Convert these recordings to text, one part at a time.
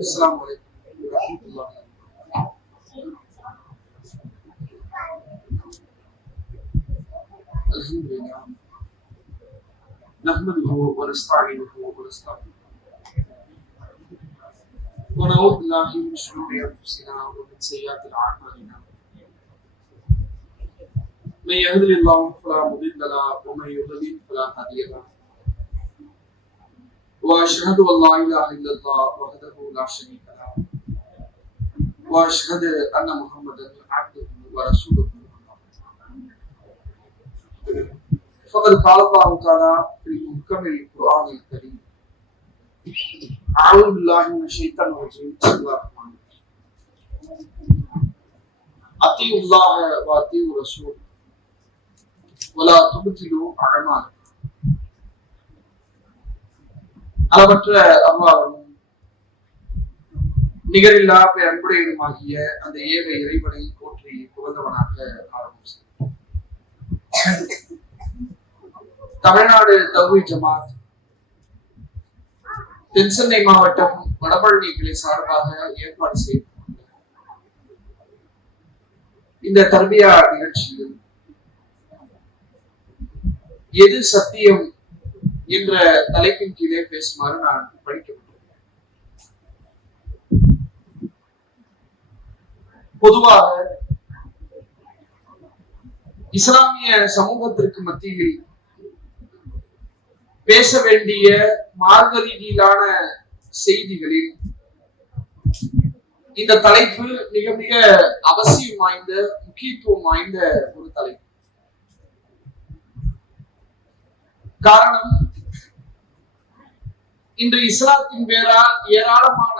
السلام عليكم ورحمة الله. الحمد لله نحمده ونستعينه ونستغفره ونعوذ بالله من شرور أنفسنا ومن سيئات أعمالنا. من يهده الله فلا مضل له ومن يضلل فلا هادي له. وأشهد أن لا إله إلا الله وحده لا شريك له وأشهد أن محمدا عبده ورسوله. فقد قال الله تعالى في محكم القرآن الكريم: أعوذ بالله من الشيطان الرجيم. بسم الله الرحمن الرحيم. أطيعوا الله وأطيعوا الرسول ولا تبطلوا أعمالكم. அளவற்ற அல்லாஹ்வும் நிகரில்லா அன்புடையனுமாகிய அந்த ஏக இறைவனை போற்றி புகழ்ந்தவனாக ஆரம்பிச்சேன். தமிழ்நாடு தௌஹீத் ஜமாத் தென்சென்னை மாவட்டம் வடபழனி கிளை சார்பாக ஏற்பாடு செய்யப்பட்டுள்ள இந்த தர்பியா நிகழ்ச்சியில் எது சத்தியம் என்ற தலைப்பின் கீழே பேசுமாறு நான் படிக்கப்பட்டேன். பொதுவாக இஸ்லாமிய சமூகத்திற்கு மத்தியில் பேச வேண்டிய மார்க்க ரீதியிலான செய்திகளில் இந்த தலைப்பு மிக மிக அவசியம் வாய்ந்த முக்கியத்துவம் வாய்ந்த ஒரு தலைப்பு. காரணம், இன்று இஸ்லாத்தின் பேரால் ஏராளமான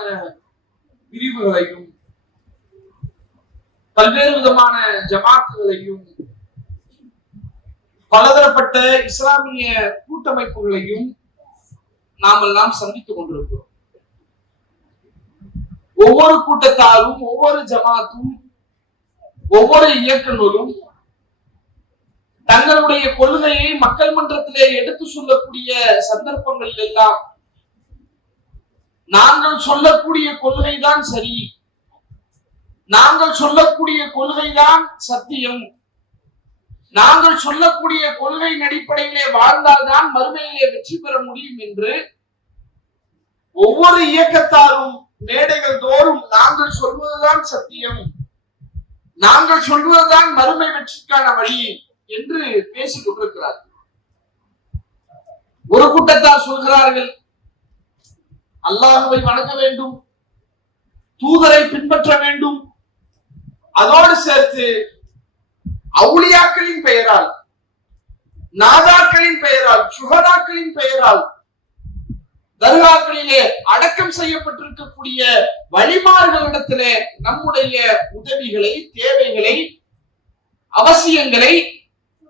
பிரிவுகளையும் பல்வேறு விதமான ஜமாத்துகளையும் பலதரப்பட்ட இஸ்லாமிய கூட்டமைப்புகளையும் நாம் எல்லாம் சந்தித்துக் கொண்டிருக்கிறோம். ஒவ்வொரு கூட்டத்தாரும், ஒவ்வொரு ஜமாத்தும், ஒவ்வொரு இயக்கங்களும் தங்களுடைய கொள்கையை மக்கள் மன்றத்திலே எடுத்து சொல்லக்கூடிய சந்தர்ப்பங்களில் எல்லாம் நாங்கள் சொல்லக்கூடிய கொள்கைதான் சரி, நாங்கள் சொல்லக்கூடிய கொள்கைதான் சத்தியம், நாங்கள் சொல்லக்கூடிய கொள்கையின் அடிப்படையிலே வாழ்ந்தால்தான் மறுமையிலே வெற்றி பெற முடியும் என்று ஒவ்வொரு இயக்கத்தாரும் மேடைகள் தோறும் நாங்கள் சொல்வதுதான் சத்தியம், நாங்கள் சொல்வதுதான் மறுமை வெற்றிக்கான வழி என்று பேசிக் கொண்டிருக்கிறார்கள். ஒரு கூட்டத்தார் சொல்கிறார்கள், அல்லாஹ்வை வணங்க வேண்டும், தூதரை பின்பற்ற வேண்டும், அதோடு சேர்த்து அவுலியாக்களின் பெயரால், நாதாக்களின் பெயரால், சுஹதாக்களின் பெயரால் தர்காக்களிலே அடக்கம் செய்யப்பட்டிருக்கக்கூடிய வழிமார்களிடத்திலே நம்முடைய உதவிகளை, தேவைகளை, அவசியங்களை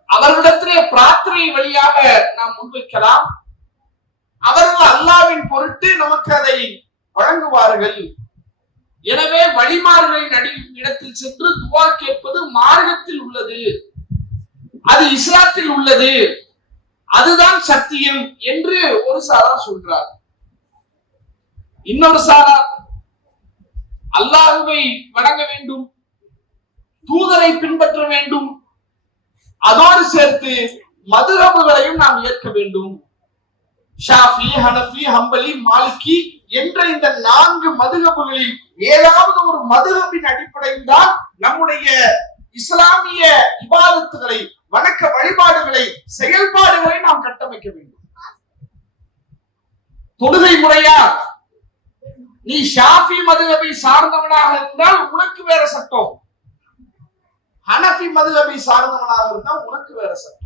அவர்களிடத்திலே பிரார்த்தனை வழியாக நாம் முன்வைக்கலாம். அவர்கள் அல்லாஹ்வின் பொருட்டு நமக்கு அதை வழங்குவார்கள். எனவே வழிமார்களின் இடத்தில் சென்று துவா கேட்பது மார்க்கத்தில் உள்ளது, அது இஸ்லாத்தில் உள்ளது, அதுதான் சத்தியம் என்று ஒரு சாரார் சொல்றார். இன்னொரு சாரார் அல்லாஹ்வை வணங்க வேண்டும், தூதரை பின்பற்ற வேண்டும், அதோடு சேர்த்து மதுஹபுகளையும் நாம் ஏற்க வேண்டும். ஷாஃபி, ஹனஃபி, ஹம்பலி, மாலிகி என்ற இந்த 4 மதுஹபுகளில் ஏதாவது ஒரு மதுஹபின் அடிப்படையில் தான் நம்முடைய இஸ்லாமிய இபாதத்துகளை, வணக்க வழிபாடுகளை, செயல்பாடுகளை நாம் கட்டமைக்க வேண்டும். தொழுகை முறையா? நீ ஷாஃபி மதுஹபை சார்ந்தவனாக இருந்தால் உனக்கு வேற சட்டம், ஹனஃபி மதுஹபை சார்ந்தவனாக இருந்தால் உனக்கு வேற சட்டம்.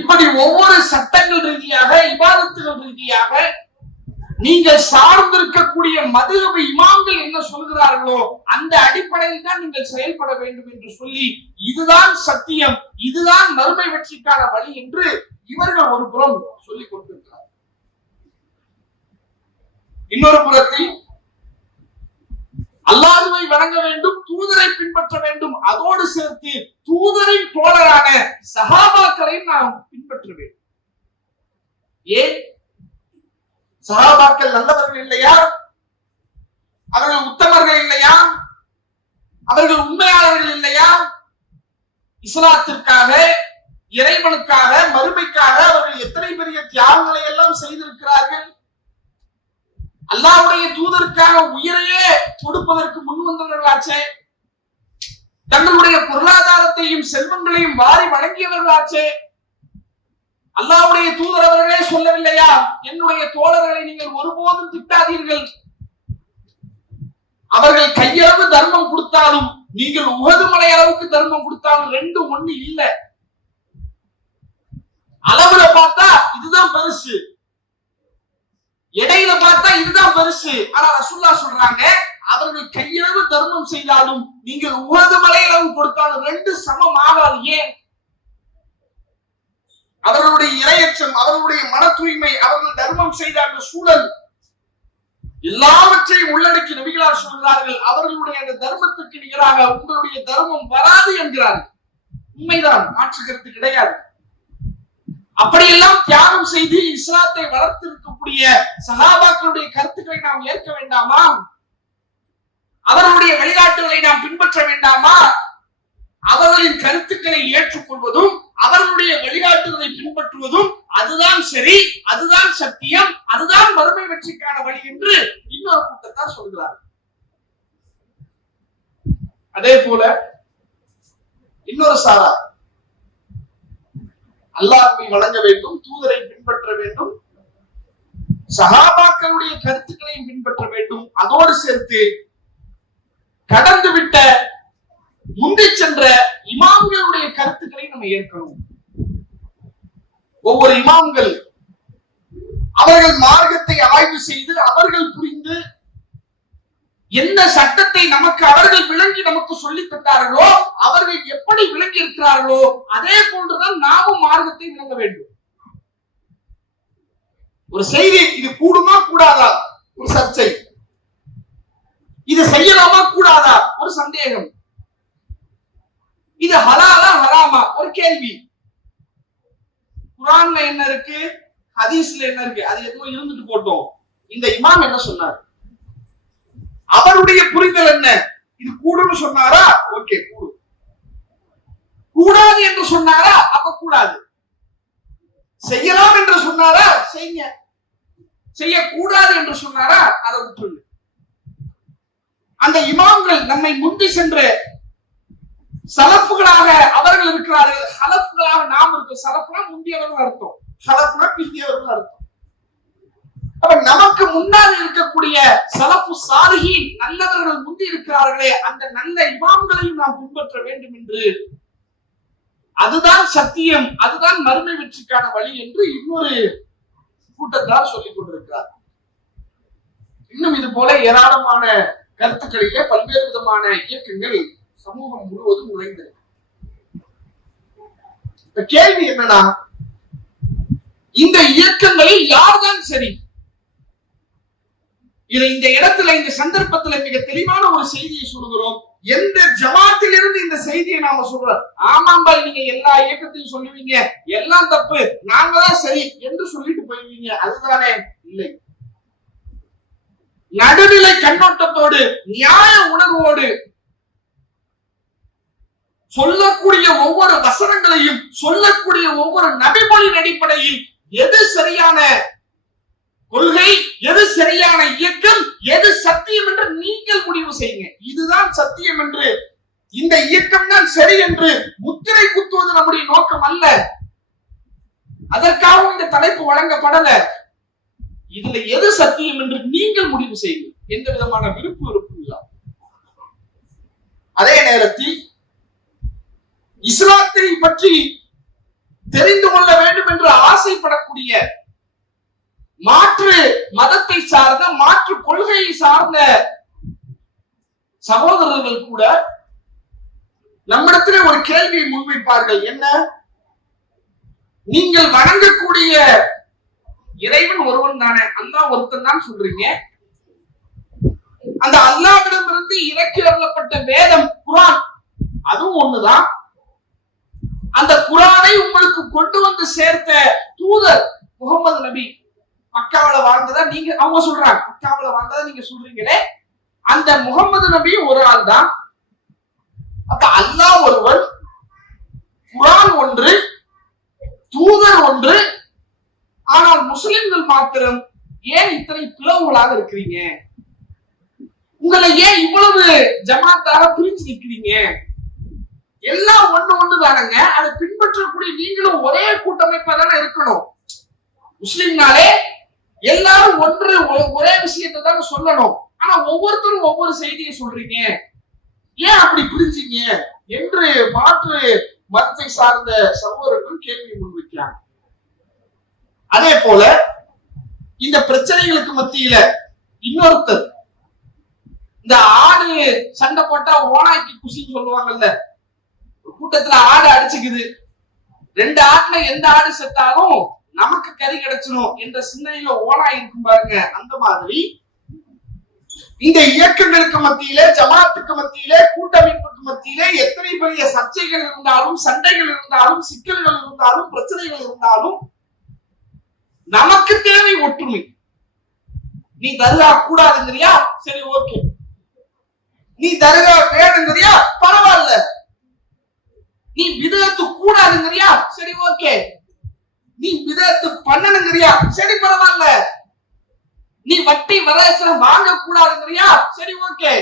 இப்படி ஒவ்வொரு சட்டங்கள் ரீதியாக, இபாதத்துகள் ரீதியாக நீங்கள் சார்ந்திருக்கக்கூடிய மதுஹப் இமாம்கள் என்ன சொல்கிறார்களோ அந்த அடிப்படையில் தான் நீங்கள் செயல்பட வேண்டும் என்று சொல்லி, இதுதான் சத்தியம், இதுதான் மறுமை வெற்றிக்கான வழி என்று இவர்கள் ஒரு புறம் சொல்லிக் கொண்டிருக்கிறார். இன்னொரு புறத்தில் அல்லாஹ்வை வணங்க வேண்டும், தூதரை பின்பற்ற வேண்டும், அதோடு சேர்த்து தூதரின் தோழரான சஹாபாக்களை நாம் பின்பற்ற வேண்டும். ஏன்? சஹாபாக்கள் நல்லவர்கள் இல்லையா? அவர்கள் உத்தமர்கள் இல்லையா? அவர்கள் உண்மையாளர்கள் இல்லையா? இஸ்லாத்திற்காக, இறைவனுக்காக, மறுமைக்காக அவர்கள் எத்தனை பெரிய தியாகங்களை எல்லாம் செய்திருக்கிறார்கள். அல்லாஹ்வுடைய தூதருக்காக உயிரையே கொடுப்பதற்கு முன் வந்தவர்களாச்சே. தங்களுடைய பொருளாதாரத்தையும் செல்வங்களையும் வாரி வழங்கியவர்களாச்சே. அல்லாஹ்வுடைய தூதர் அவர்களே சொல்லவில்லையா, என்னுடைய தோழர்களை நீங்கள் ஒருபோதும் திட்டாதீர்கள், அவர்கள் கையளவு தர்மம் கொடுத்தாலும் நீங்கள் உஹது மலை அளவுக்கு தர்மம் கொடுத்தாலும் ரெண்டு ஒண்ணு இல்ல. அளவுல பார்த்தா இதுதான் பெருசு, இடையில பார்த்தா இதுதான் பெருசு. ஆனா ரசூலுல்லாஹ் சொல்றாங்க, அவர்கள் கையளவு தர்மம் செய்தாலும் நீங்கள் உஹது மலை அளவு கொடுத்தாலும் ரெண்டு சமம் ஆகாது. ஏன்? அவர்களுடைய இரையச்சம், அவர்களுடைய மன தூய்மை, அவர்கள் தர்மம் செய்த அந்த சூழல் எல்லாவற்றையும் உள்ளடக்கி நபிகளார் சொல்கிறார்கள், அவர்களுடைய அந்த தர்மத்துக்கு நிகராக உங்களுடைய தர்மம் வராது என்கிறார்கள். உண்மைதான், மாற்று கருத்து கிடையாது. அப்படியெல்லாம் தியாகம் செய்து இஸ்லாத்தை வளர்த்திருக்கக்கூடிய சஹாபாக்களுடைய கருத்துக்களை நாம் ஏற்க வேண்டாமா? அவர்களுடைய வழிகாட்டுகளை நாம் பின்பற்ற வேண்டாமா? அவர்களின் கருத்துக்களை ஏற்றுக்கொள்வதும் அவர்களுடைய வழிகாட்டுதலை பின்பற்றுவதும் அதுதான் சரி, அதுதான் சத்தியம், அதுதான் மறுமை வெற்றிக்கான வழி என்று இன்னொரு கூட்டத்தார் சொல்கிறார். அதே போல இன்னொரு சாரா அல்லாஹ்வை வணங்க வேண்டும், தூதரை பின்பற்ற வேண்டும், சஹாபாக்களுடைய கருத்துக்களையும் பின்பற்ற வேண்டும். அதோடு சேர்த்து கடந்து விட்ட முந்தி சென்ற இமாம்களுடைய கருத்துக்களை நம்ம ஏற்கணும். ஒவ்வொரு இமாம்கள் அவர்கள் மார்க்கத்தை ஆய்வு செய்து அவர்கள் புரிந்து எந்த சட்டத்தை நமக்கு அவர்கள் விளங்கி நமக்கு சொல்லித் தந்தார்களோ, அவர்கள் எப்படி விளங்கி இருக்கிறார்களோ அதே போன்றுதான் நாமும் மார்க்கத்தை விளங்க வேண்டும். ஒரு செய்தி, இது கூடுமா கூடாதா ஒரு சர்ச்சை, இது செய்யலாமா கூடாதா ஒரு சந்தேகம், இது ஹலாலா ஹராமா ஒரு கேள்வி. குர்ஆன்ல என்ன இருக்கு, ஹதீஸ்ல என்ன இருக்கு, அது எதுவும் இருந்துட்டு போட்டோம். இந்த இமாம் என்ன சொன்னார், அவருடைய புரிதல் என்ன, இது கூடுன்னு சொன்னாரா, ஓகே கூடு, கூடாது என்று சொன்னாரா அப்ப கூடாது, செய்யலாம் என்று சொன்னாரா செய்யுங்க, செய்யக்கூடாது என்று சொன்னாரா அதை விட்டுருங்க. அந்த இமாம்கள் நம்மை முந்தி சென்ற சலஃப்களாக அவர்கள் இருக்கிறார்கள், ஹலஃப்களாக நாம் இருக்கோம். சலஃப்னா முந்தியவர்கள் அர்த்தம், ஹலஃப்னா பிந்தியவர்கள் அர்த்தம். அப்ப நமக்கு முன்னால் இருக்கக்கூடிய சலஃபு சாலிஹீன் நல்லவர்கள் முந்தி இருக்கிறார்களே, அந்த நல்ல இமாம்களையும் நாம் பின்பற்ற வேண்டும் என்று, அதுதான் சத்தியம், அதுதான் மறுமை வெற்றிக்கான வழி என்று இன்னொரு கூட்டத்தார் சொல்லிக் கொண்டிருக்கிறார். இன்னும் இது போல ஏராளமான கருத்துக்களிலே பல்வேறு விதமான இயக்கங்கள் சமூகம் முழுவதும் நுழைந்திருக்கு. இப்ப கேள்வி என்னன்னா, இந்த இயக்கங்களில் யார்தான் சரி? இந்த இடத்துல இந்த சந்தர்ப்பத்துல மிக தெளிவான ஒரு செய்தியை சொல்லுகிறோம். எந்த ஜமாத்தில் இருந்து இந்த செய்தியை நாம சொல்றோம், ஆமாம்பா நீங்க எல்லா இயக்கத்தையும் சொல்லுவீங்க, எல்லாம் தப்பு, நாங்க தான் சரி என்று சொல்லிட்டு போயிருவீங்க, அதுதானே? இல்லை. நடுநிலை கண்ணோட்டத்தோடு நியாய உணர்வோடு சொல்லக்கூடிய ஒவ்வொரு வசனங்களையும், சொல்லக்கூடிய ஒவ்வொரு நபிமொழியின் அடிப்படையில் எது சரியான கொள்கை, எது சரியான இயக்கம், எது சத்தியம் என்று நீங்கள் முடிவு செய்யுங்க. இதுதான் சத்தியம் என்று, இந்த இயக்கம் தான் சரி என்று முத்திரை குத்துவது நம்முடைய நோக்கம் அல்ல. அதற்காகவும் இந்த தலைப்பு வழங்கப்படல. இதுல எது சத்தியம் என்று நீங்கள் முடிவு செய்யுங்க, எந்த விதமான விருப்பு வெறுப்பும் இல்லை. அதே நேரத்தில் இஸ்லாத்தை பற்றி தெரிந்து கொள்ள வேண்டும் என்று ஆசைப்படக்கூடிய மாற்று மதத்தை சார்ந்த, மாற்று கொள்கையை சார்ந்த சகோதரர்கள் கூட நம்மிடத்திலே ஒரு கேள்வியை முன்வைப்பார்கள். என்ன, நீங்கள் வணங்கக்கூடிய இறைவன் ஒருவன் தானே, அல்லாஹ் ஒருத்தன் தான் சொல்றீங்க, அந்த அல்லாஹ்விடமிருந்து இறக்கி வரப்பட்ட வேதம் குர்ஆன் அதுவும் ஒண்ணுதான், அந்த குர்ஆனை உங்களுக்கு கொண்டு வந்து சேர்த்த தூதர் முகமது நபி மக்காவுல வாழ்ந்ததா நீங்க, அவங்க சொல்றாங்க, மக்காவுல வாழ்ந்ததா நீங்க சொல்றீங்களே, அந்த முகமது நபி ஒரு ஆள் தான். அப்ப அல்லாஹ் ஒருவன், குர்ஆன் ஒன்று, தூதர் ஒன்று. ஆனால் முஸ்லிம்கள் மாத்திரம் ஏன் இத்தனை பிளவுகளாக இருக்கிறீங்க? உங்களை ஏன் இவ்வளவு ஜமாத்தாக பிரிஞ்சு நிற்கிறீங்க? எல்லாம் ஒண்ணு தானங்க. அதை பின்பற்றக்கூடிய நீங்களும் ஒரே கூட்டமைப்பா தானே இருக்கணும். முஸ்லிம்னாலே எல்லாரும் ஒரே விஷயத்தை தான் சொல்லணும். ஆனா ஒவ்வொருத்தரும் ஒவ்வொரு செய்தியை சொல்றீங்க, ஏன் அப்படி பிரிஞ்சீங்க என்று மாற்று மதத்தை சார்ந்த சகோதரர்கள் கேள்வி முன்வைக்கிறாங்க. அதே போல இந்த பிரச்சனைகளுக்கு மத்தியில இன்னொருத்தர், இந்த ஆடு சண்டை போட்டா ஓனாய்க்கு குசின்னு சொல்லுவாங்கல்ல, கூட்டத்துல ஆடு அடிச்சுக்குது, 2 ஆட்டுல எந்த ஆடு செத்தாலும் நமக்கு கறி கிடைச்சிடும் என்ற சிந்தனையில ஓனாய் இருக்கும் பாருங்க. அந்த மாதிரி இந்த இயக்கங்களுக்கு மத்தியிலே, ஜமாத்துக்கு மத்தியிலே, கூட்டமைப்புக்கு மத்தியிலே எத்தனை பெரிய சர்ச்சைகள் இருந்தாலும், சண்டைகள் இருந்தாலும், சிக்கல்கள் இருந்தாலும், பிரச்சனைகள் இருந்தாலும் நமக்கு தேவை ஒற்றுமை. நீ தர்கா கூடாதுங்கிறியா, சரி ஓகே. நீ தர்கா வேணுங்கிறியா, பரவாயில்ல. நீ பிதஅத்து கூடாதுங்கிறியா, சரி ஓகே. நீ பிதஅத்து பண்ணணுங்கிறியா, சரி பரவாயில்ல. நீ வட்டி வரதட்சணை வாங்க கூடாதுங்கிறியா, சரி ஓகே.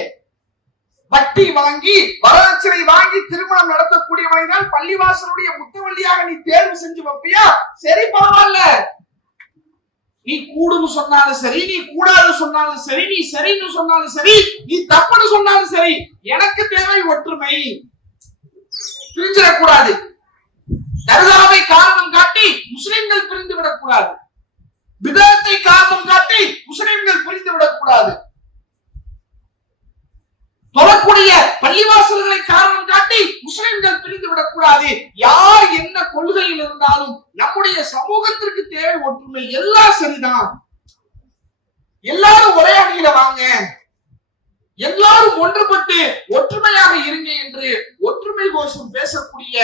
வட்டி வாங்கி வரதட்சணை வாங்கி திருமணம் நடத்தக்கூடியவனைதான் பள்ளிவாசலுடைய முத்தவள்ளியாக நீ தேர்வு செஞ்சு வைப்பியா, சரி பரவாயில்ல. நீ கூடுன்னு சொன்னாலும் சரி, நீ கூடாது சொன்னாலும் சரி, நீ சரின்னு சொன்னாலும் சரி, நீ தப்புன்னு சொன்னாலும் சரி, எனக்கு தேவை ஒற்றுமை. பிரிஞ்சிடக்கூடாது. தர்காவை காரணம் காட்டி முஸ்லிம்கள் பிரிந்து விடக்கூடாது. பிதஅத்தை காரணம் காட்டி முஸ்லிம்கள் பிரிந்து விடக்கூடாது. தொழக்கூடிய பள்ளிவாசல்களை காரணம் காட்டி முஸ்லிம்கள் பிரிந்து விடக்கூடாது. யார் என்ன கொள்கையில் இருந்தாலும் நம்முடைய சமூகத்திற்கு தேவை ஒற்றுமை. எல்லாம் சரிதான், எல்லாரும் ஒரே அணியில வாங்க, எல்லாரும் ஒன்றுபட்டு ஒற்றுமையாக இருங்க என்று ஒற்றுமை கோஷம் பேசக்கூடிய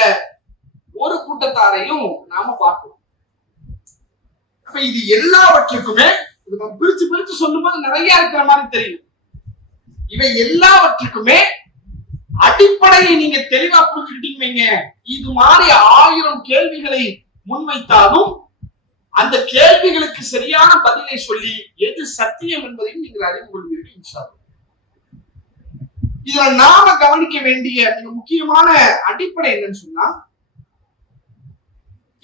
ஒரு கூட்டத்தாரையும் நாம பார்க்கிறோம். அப்ப இது எல்லாவற்றுக்குமே பிரிச்சு சொல்லும்போது நிறைய இருக்கிற மாதிரி தெரியும். இவை எல்லாவற்றுக்குமே அடிப்படையை நீங்க தெளிவா புரிஞ்சுக்கிட்டீங்க. இது மாதிரி 1000 கேள்விகளை முன்வைத்தாலும் அந்த கேள்விகளுக்கு சரியான பதிலை சொல்லி எது சத்தியம் என்பதையும் நீங்கள் அறிந்து கொள்வீர்கள் இன்ஷா அல்லாஹ். இதுல நாம கவனிக்க வேண்டிய மிக முக்கியமான அடிப்படை என்னன்னு சொன்னா,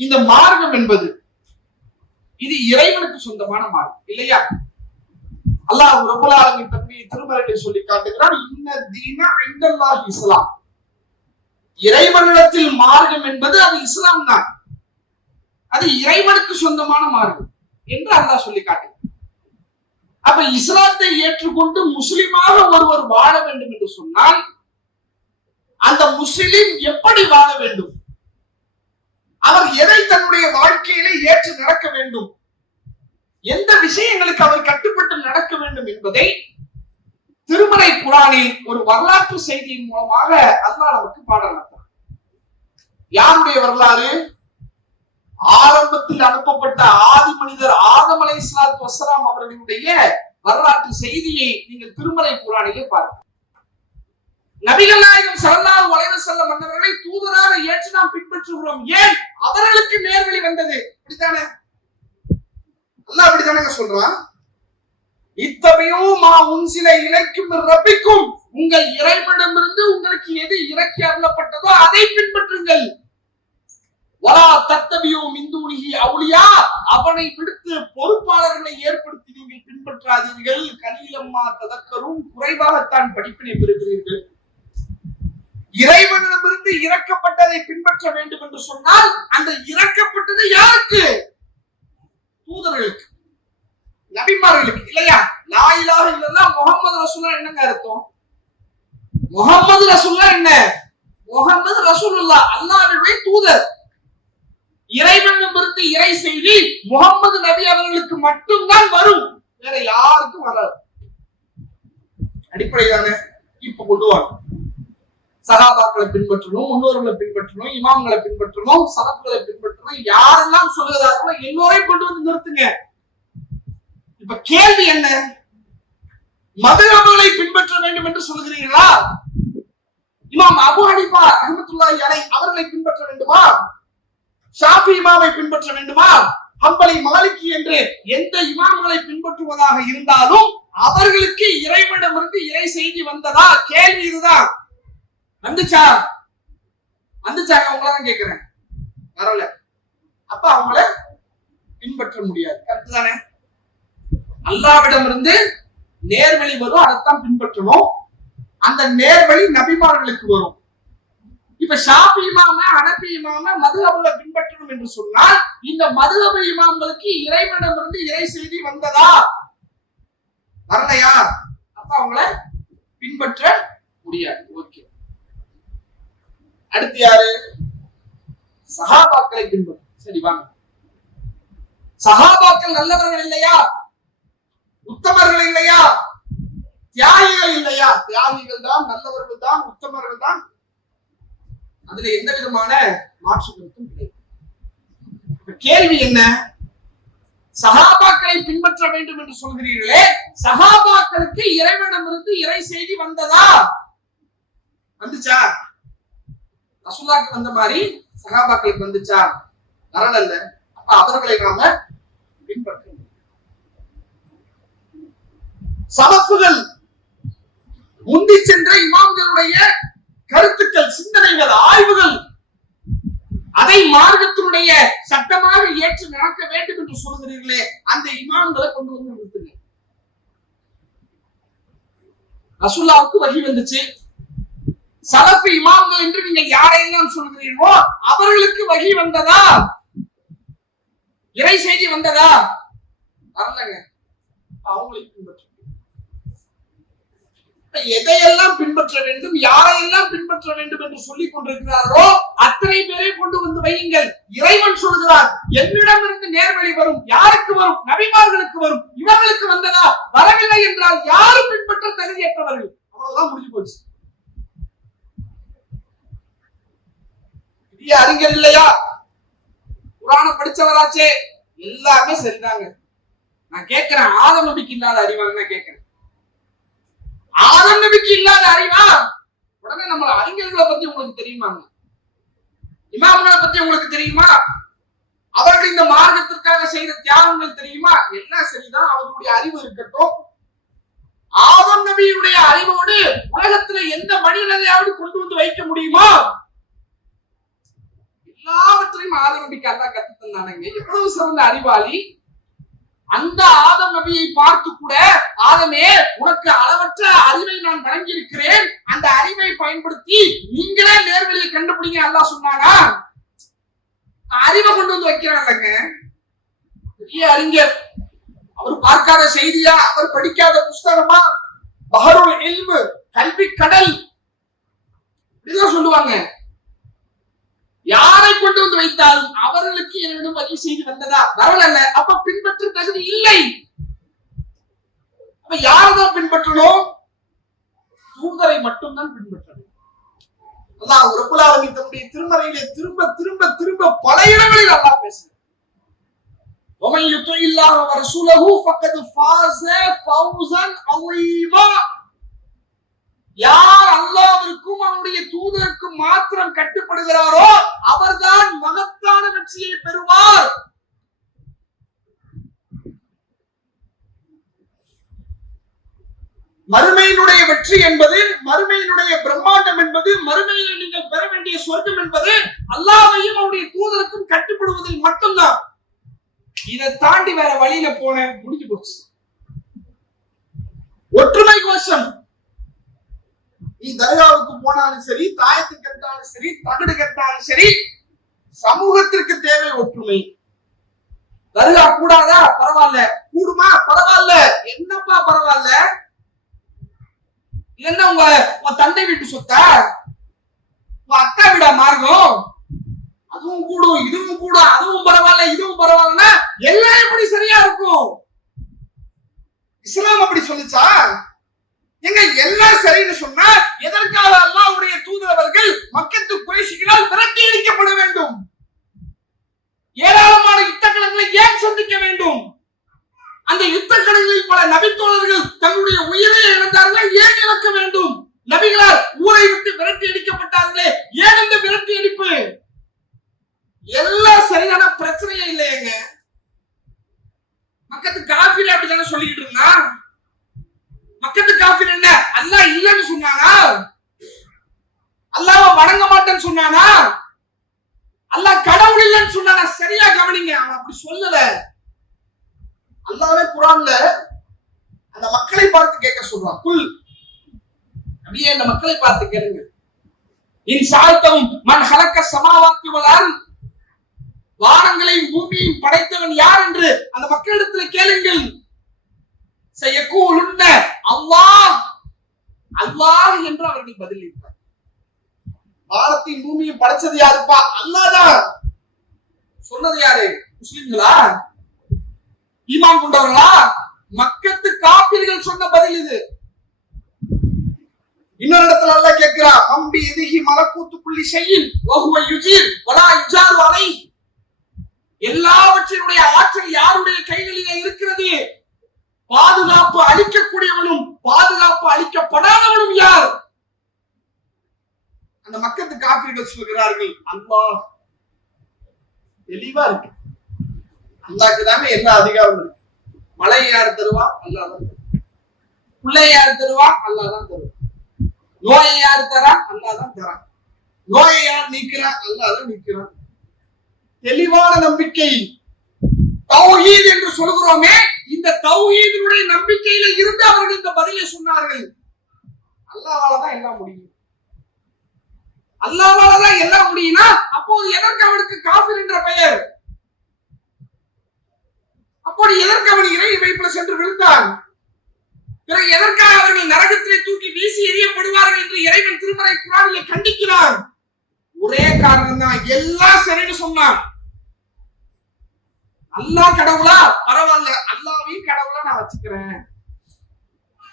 இந்த மார்க்கம் என்பது இது இறைவனுக்கு சொந்தமான மார்க்கம் இல்லையா? அல்லாஹ் ரப்பல் ஆலமீன் தன்னுடைய திருமறையிலே சொல்லி காட்டுகிறார், இன்ன தீன இன்தல்லாஹி இஸ்லாம். இறைவனிடத்தில் மார்க்கம் என்பது அது இஸ்லாம் தான், அது இறைவனுக்கு சொந்தமான மார்க்கம் என்று அல்லாஹ் சொல்லி காட்டுகிறார். அப்ப இஸ்லாத்தை ஏற்றுக்கொண்டு முஸ்லிமாக ஒருவர் வாழ வேண்டும் என்று சொன்னால் அந்த முஸ்லிம் எப்படி வாழ வேண்டும், அவர் எதை தன்னுடைய வாழ்க்கையிலே ஏற்று நடக்க வேண்டும், எந்த விஷயங்களுக்கு அவர் கட்டுப்பட்டு நடக்க வேண்டும் என்பதை திருமறை குர்ஆனில் ஒரு வரலாற்று செய்தியின் மூலமாக அல்லாஹ் நமக்கு பாடம் நடத்துறார். யாருடைய வரலாறு? ஆரம்பத்தில் அனுப்பப்பட்ட ஆதி மனிதர் ஆதம் அலைஹிஸ்ஸலாத்து வஸ்ஸலாம் அவர்களுடைய வரலாற்று செய்தியை நீங்கள் திருமறை குர்ஆனிலே பாருங்கள். நபிகள் நாயகம் ஸல்லல்லாஹு அலைஹி வஸல்லம் அவர்களை தூதராக ஏற்று நாம் பின்பற்றுகிறோம். ஏன்? அவர்களுக்கு நேர்வழி வந்தது. அப்படித்தானே? அல்லாஹ் அப்படித்தானே சொல்றான், இத்தபியூ மா உன்சில இலைக்கும் ரப்பிக்கும், உங்கள் இறைவனிடமிருந்து உங்களுக்கு எது இறக்கி அருளப்பட்டதோ அதை பின்பற்றுங்கள். வலா தத்தபியூ மின் தூனிஹி அவுலியா, அவனை விடுத்து பொறுப்பாளர்களை ஏற்படுத்தி நீங்கள் பின்பற்றாதீர்கள். கலீலம்மா ததக்கரும், குறைவாகத்தான் படிப்பினை பெறுகிறீர்கள். இறைவனிடமிருந்து இறக்கப்பட்டதை பின்பற்ற வேண்டும் என்று சொன்னால் அந்த இறக்கப்பட்டது யாருக்கு? தூதர்களுக்கு, நபிமார்களுக்கு இல்லையா? லா இலாஹ இல்லல்லாஹ் முஹம்மது ரசூலுல்லாஹ் என்னங்க அர்த்தம்? முஹம்மது ரசூலுல்லாஹ் என்ன? முஹம்மது ரசூலுல்லாஹ் அல்லாஹ்வுடைய தூதர். இறைவனிடமிருந்து இறை செய்தி முஹம்மது நபி அவர்களுக்கு மட்டும்தான் வரும், வேற யாருக்கும் வராது. அடிப்படை தானே? இப்ப கொண்டுவாங்க. சஹாபாக்களை பின்பற்றணும், முன்னோர்களை பின்பற்றணும், இமாம்களை பின்பற்றணும், சலஃப்களை பின்பற்றணும், யாரெல்லாம் சொல்லுகிறார்களோ எல்லோரையும் கொண்டு வந்து நிறுத்துங்க. இப்ப கேள்வி என்ன? மதுஹப்களை பின்பற்ற வேண்டும் என்று சொல்கிறீர்களா? இமாம் அபு ஹனீஃபா ரஹ்மத்துல்லாஹி அலைஹி அவர்களை பின்பற்ற வேண்டுமா? ஷாஃபி இமாமை பின்பற்ற வேண்டுமா? ஹம்பலி, மாலிகி என்று எந்த இமாம்களை பின்பற்றுவதாக இருந்தாலும் அவர்களுக்கு இறைவனிடமிருந்து இறை செய்தி வந்ததா? கேள்வி இதுதான். வந்துச்சா? வந்துச்சாங்க? உங்களதான் கேட்கிறேன். வரல. அப்ப அவங்கள பின்பற்ற முடியாது. கரெக்ட் தானே? அல்லாஹ்விடமிருந்து நேர்வழி வரும், அதைத்தான் பின்பற்றணும். அந்த நேர்வழி நபிமார்களுக்கு வரும். இப்ப ஷாஃபி இமாம, ஹனஃபி இமாம மதுஹப்ல பின்பற்றணும் என்று சொன்னால் இந்த மதுஹப் இமாம்களுக்கு இறைவனிடமிருந்து இறை செய்தி வந்ததா? வரலையா? அப்ப அவங்கள பின்பற்ற முடியாது. ஓகே. அடுத்து யாரு? சஹாபாக்களை பின்பற்றும். சரி வாங்க. சஹாபாக்கள் நல்லவர்கள் இல்லையா? உத்தமர்கள் இல்லையா? தியாகிகள் இல்லையா? தியாகிகள் தான், நல்லவர்கள் தான், உத்தமர்கள் தான். அதுல எந்த விதமான மாற்று கருத்தும் கிடையாது. கேள்வி என்ன? சஹாபாக்களை பின்பற்ற வேண்டும் என்று சொல்கிறீர்களே, சஹாபாக்களுக்கு இறைவனிடமிருந்து இறை செய்தி வந்ததா? வந்துச்சா? ரசூலுல்லாஹ்க்கு வந்த மாதிரி சஹாபாக்களுக்கு வந்துச்சா? வரல. அப்ப அவர்களை நாம பின்பற்ற சலஃபுகள் முந்தி சென்ற இமாம்களுடைய கருத்துக்கள், சிந்தனைகள், ஆய்வுகள், அதை மார்க்கத்தினுடைய சட்டமாக ஏற்று நடக்க வேண்டும் என்று சொல்கிறீர்களே, அந்த இமாம்களை கொண்டு வந்து நிறுத்துங்க. ரசூலுல்லாஹ்வுக்கு வஹி வந்துச்சு. சலஃப் இமாம்கள் என்று நீங்க யாரையெல்லாம் சொல்கிறீர்களோ அவர்களுக்கு வஹி வந்ததா? இறை செய்தி வந்ததா? வரலங்க. அவங்களை பின்பற்ற எதையெல்லாம் பின்பற்ற வேண்டும், யாரையெல்லாம் பின்பற்ற வேண்டும் என்று சொல்லிக் கொண்டிருக்கிறாரோ அத்தனை பேரை கொண்டு வந்து வையுங்கள். இறைவன் சொல்கிறார், என்னிடமிருந்து நேர்வழி வரும். யாருக்கு வரும்? நபிமார்களுக்கு வரும். இவர்களுக்கு வந்ததா? வரவில்லை என்றால் யாரும் பின்பற்ற தகுதியற்றவர்கள். அவ்வளவுதான், முடிஞ்சு போச்சு. பெரிய அறிஞர் இல்லையா? குர்ஆனை படிச்சவராச்சே. எல்லாமே சரிதாங்க. நான் கேட்கிறேன், ஆதம் நபிக்கு இல்லாத அறிவாங்க நான் கேட்கிறேன். ஆதம் நபிக்கு இல்லாத அறிவா? உடனே நம்ம அறிஞர்களை பத்தி உங்களுக்கு தெரியுமாங்க? இமாம்களை பத்தி உங்களுக்கு தெரியுமா? அவர்கள் இந்த மார்க்கத்திற்காக செய்த தியாகங்கள் தெரியுமா? எல்லாம் சரிதான், அவருடைய அறிவு இருக்கட்டும். ஆதம் நபியுடைய அறிவோடு உலகத்துல எந்த மனிதனையாவது கொண்டு வந்து வைக்க முடியுமா? எல்லாவற்றையும் ஆதம் நபிக்கு அல்லாஹ் கத்து தந்தானுங்க. எவ்வளவு சிறந்த அறிவாளி! அந்த ஆதம் நபியை பார்த்து கூட, ஆதமே உனக்கு அளவற்ற அறிவை நான் வழங்கி இருக்கிறேன், அந்த அறிவை பயன்படுத்தி நீங்களே நேர்வழியை கண்டுபிடிங்க அல்லாஹ் சொன்னானா? அறிவை கொண்டு வந்து வைக்கிறாங்க. பெரிய அறிஞர். அவர் பார்க்காத செய்தியா? அவர் படிக்காத புஸ்தகமா? பஹருல் இல்ம், கல்வி கடல், இப்படிதான் சொல்லுவாங்க. யாரை கொண்டு வந்து வைத்தாலும் அவர்களுக்கு என்னிடம் வகை செய்தி வந்ததா? வரல. அப்ப பின்பற்ற தகுதி இல்லை. அப்ப யார்தான் பின்பற்றணும்? தூதரை மட்டும்தான் பின்பற்றணும். அல்லாஹ் ரப்பல் ஆலமீன் தன்னுடைய திருமறையிலே திரும்ப திரும்ப திரும்ப பல இடங்களில் அல்லாஹ் பேசுகிறார். وَمَن يُطِعِ اللَّهَ وَرَسُولَهُ فَقَدْ فَازَ فَوْزًا عَظِيمًا. யார் அல்லாஹ்விற்கும் அவருடைய தூதருக்கும் மாத்திரம் கட்டுப்படுகிறாரோ அவர்தான் மகத்தான வெற்றியை பெறுவார். மறுமையினுடைய வெற்றி என்பது, மறுமையினுடைய பிரம்மாண்டம் என்பது, மறுமையில் நீங்கள் பெற வேண்டிய சொர்க்கம் என்பது அல்லாஹ்வையும் அவருடைய தூதருக்கும் கட்டுப்படுவதில் மட்டும்தான். இதை தாண்டி வேற வழியில போன முடிஞ்சு போச்சு. ஒற்றுமை கோஷம். நீ தர்காவுக்கு போனாலும் சரி, தாயத்து கட்டாலும் சரி, தகடு கட்டாலும் சரி, சமூகத்திற்கு தேவை ஒற்றுமை. தர்கா கூடாதா? பரவாயில்ல. கூடுமா? பரவாயில்ல. என்னப்பா பரவாயில்ல? என்ன உங்க தந்தை வீட்டு சொத்தா? உங்க அக்கா வீடா மார்க்கம்? அதுவும் கூடும், இதுவும் கூடும், அதுவும் பரவாயில்ல, இதுவும் பரவாயில்லன்னா எல்லாம் எப்படி சரியா இருக்கும்? இஸ்லாம் அப்படி சொல்லுச்சா? எங்க எல்லாம் சரின்னு சொன்னா எதற்காக அல்லாஹ்வுடைய தூதரவர்கள் மக்கத்து குறைஷிகளால் விரட்டி அடிக்கப்பட வேண்டும்? ஏராளமான யுத்தகலங்களை ஏன் சந்திக்க வேண்டும்? அந்த யுத்தகலங்களில் பல நபித்தோழர்கள் தங்களுடைய உயிரை விட்டார்களே, ஏன் இந்த விரட்டி அடிப்பு? எல்லாம் சரியான பிரச்சனையே இல்லையங்க. மக்கத்து காஃபிர் அப்படித்தானே சொல்லிட்டு இருந்தா. மக்கத்து காஃபிர் என்ன அல்லாஹ் இல்லைன்னு சொன்னானா? அல்லாஹ்வை வணங்க மாட்டேன்னு சொன்னானா? அல்லாஹ் கடவுள் இல்லைன்னு சொன்னானா? சரியா கவனிங்க, அவன் அப்படி சொல்லல. அல்லாஹ்வே குர்ஆன்ல அந்த மக்களை பார்த்து கேட்க சொல்றான். குல், அப்படியே அந்த மக்களை பார்த்து கேளுங்க. இன் சால்தவும் மன் ஹலக்க ஸமாவாத்தி வல் அர்த், வானங்களையும் பூமியையும் படைத்தவன் யார் என்று அந்த மக்களிடத்தில் கேளுங்கள். சயகூலுன்ன அல்லாஹ், அல்லாஹ் என்று அவர்கள் பதிலளிப்பார். வானத்தையும் பூமியையும் படைச்சது யாருப்பா? அல்லாஹ் தான். சொன்னது யாரு? முஸ்லிம்களா? ஈமான் கொண்டவர்களா? மக்கத்து காபிர்கள் சொன்ன பதில் இது. இன்னொரு இடத்துல அல்லாஹ் கேட்கிறான், அம்பி எதிகி மலக்கூத்து புள்ளி ஷைஇன் வஹுவ யுஜீர் வலா யுஜாரு அலைஹி, எல்லாவற்றினுடைய ஆற்றல் யாருடைய கைகளிலே இருக்கிறது? பாதுகாப்பு அளிக்கக்கூடியவனும் பாதுகாப்பு அளிக்கப்படாதவனும் யார்? அந்த மக்கத்து காபிர்கள் சொல்கிறார்கள், அல்லாஹ். தெளிவா இருக்கு. அல்லாஹ்க்கு தானே எல்லா அதிகாரம் இருக்கு. மழை யார் தருவா? அல்லாஹ் தான் தருவா. பிள்ளை யார் தருவா? அல்லாஹ் தான் தருவா. நோயை யார் தரா? அல்லாஹ் தான் தரான். நோயை யார் நீக்கிறான்? அல்லாஹ் தான் நீக்கிறான். தெளிவான நம்பிக்கை, தௌஹீத் என்று சொல்கிறோமே, இந்த தௌஹீதினுடைய நம்பிக்கையில இருந்து அவர்கள் இந்த பதிலை சொன்னார்கள். அல்லாஹ்வால தான் எல்லாம் முடியும். அல்லாஹ்வால தான் எல்லாம் முடியும்னா அப்போது எதற்கு அவனுக்கு காஃபிர் என்ற பெயர்? அப்போது எதற்கு அவன் இறை வைப்புல சென்று விழுந்தான்? பிறகு எதற்காக அவர்கள் நரகத்திலே தூக்கி வீசி எறியப்படுவார்கள் என்று இறைவன் திருமறை குர்ஆனிலே கண்டிக்கிறான்? ஒரே காரணம் தான், எல்லாம் சரின்னு சொன்னான். அல்லாஹ் கடவுளா? பரவாயில்ல, அல்லாஹ்வையும் கடவுளா நான் வச்சுக்கிறேன்.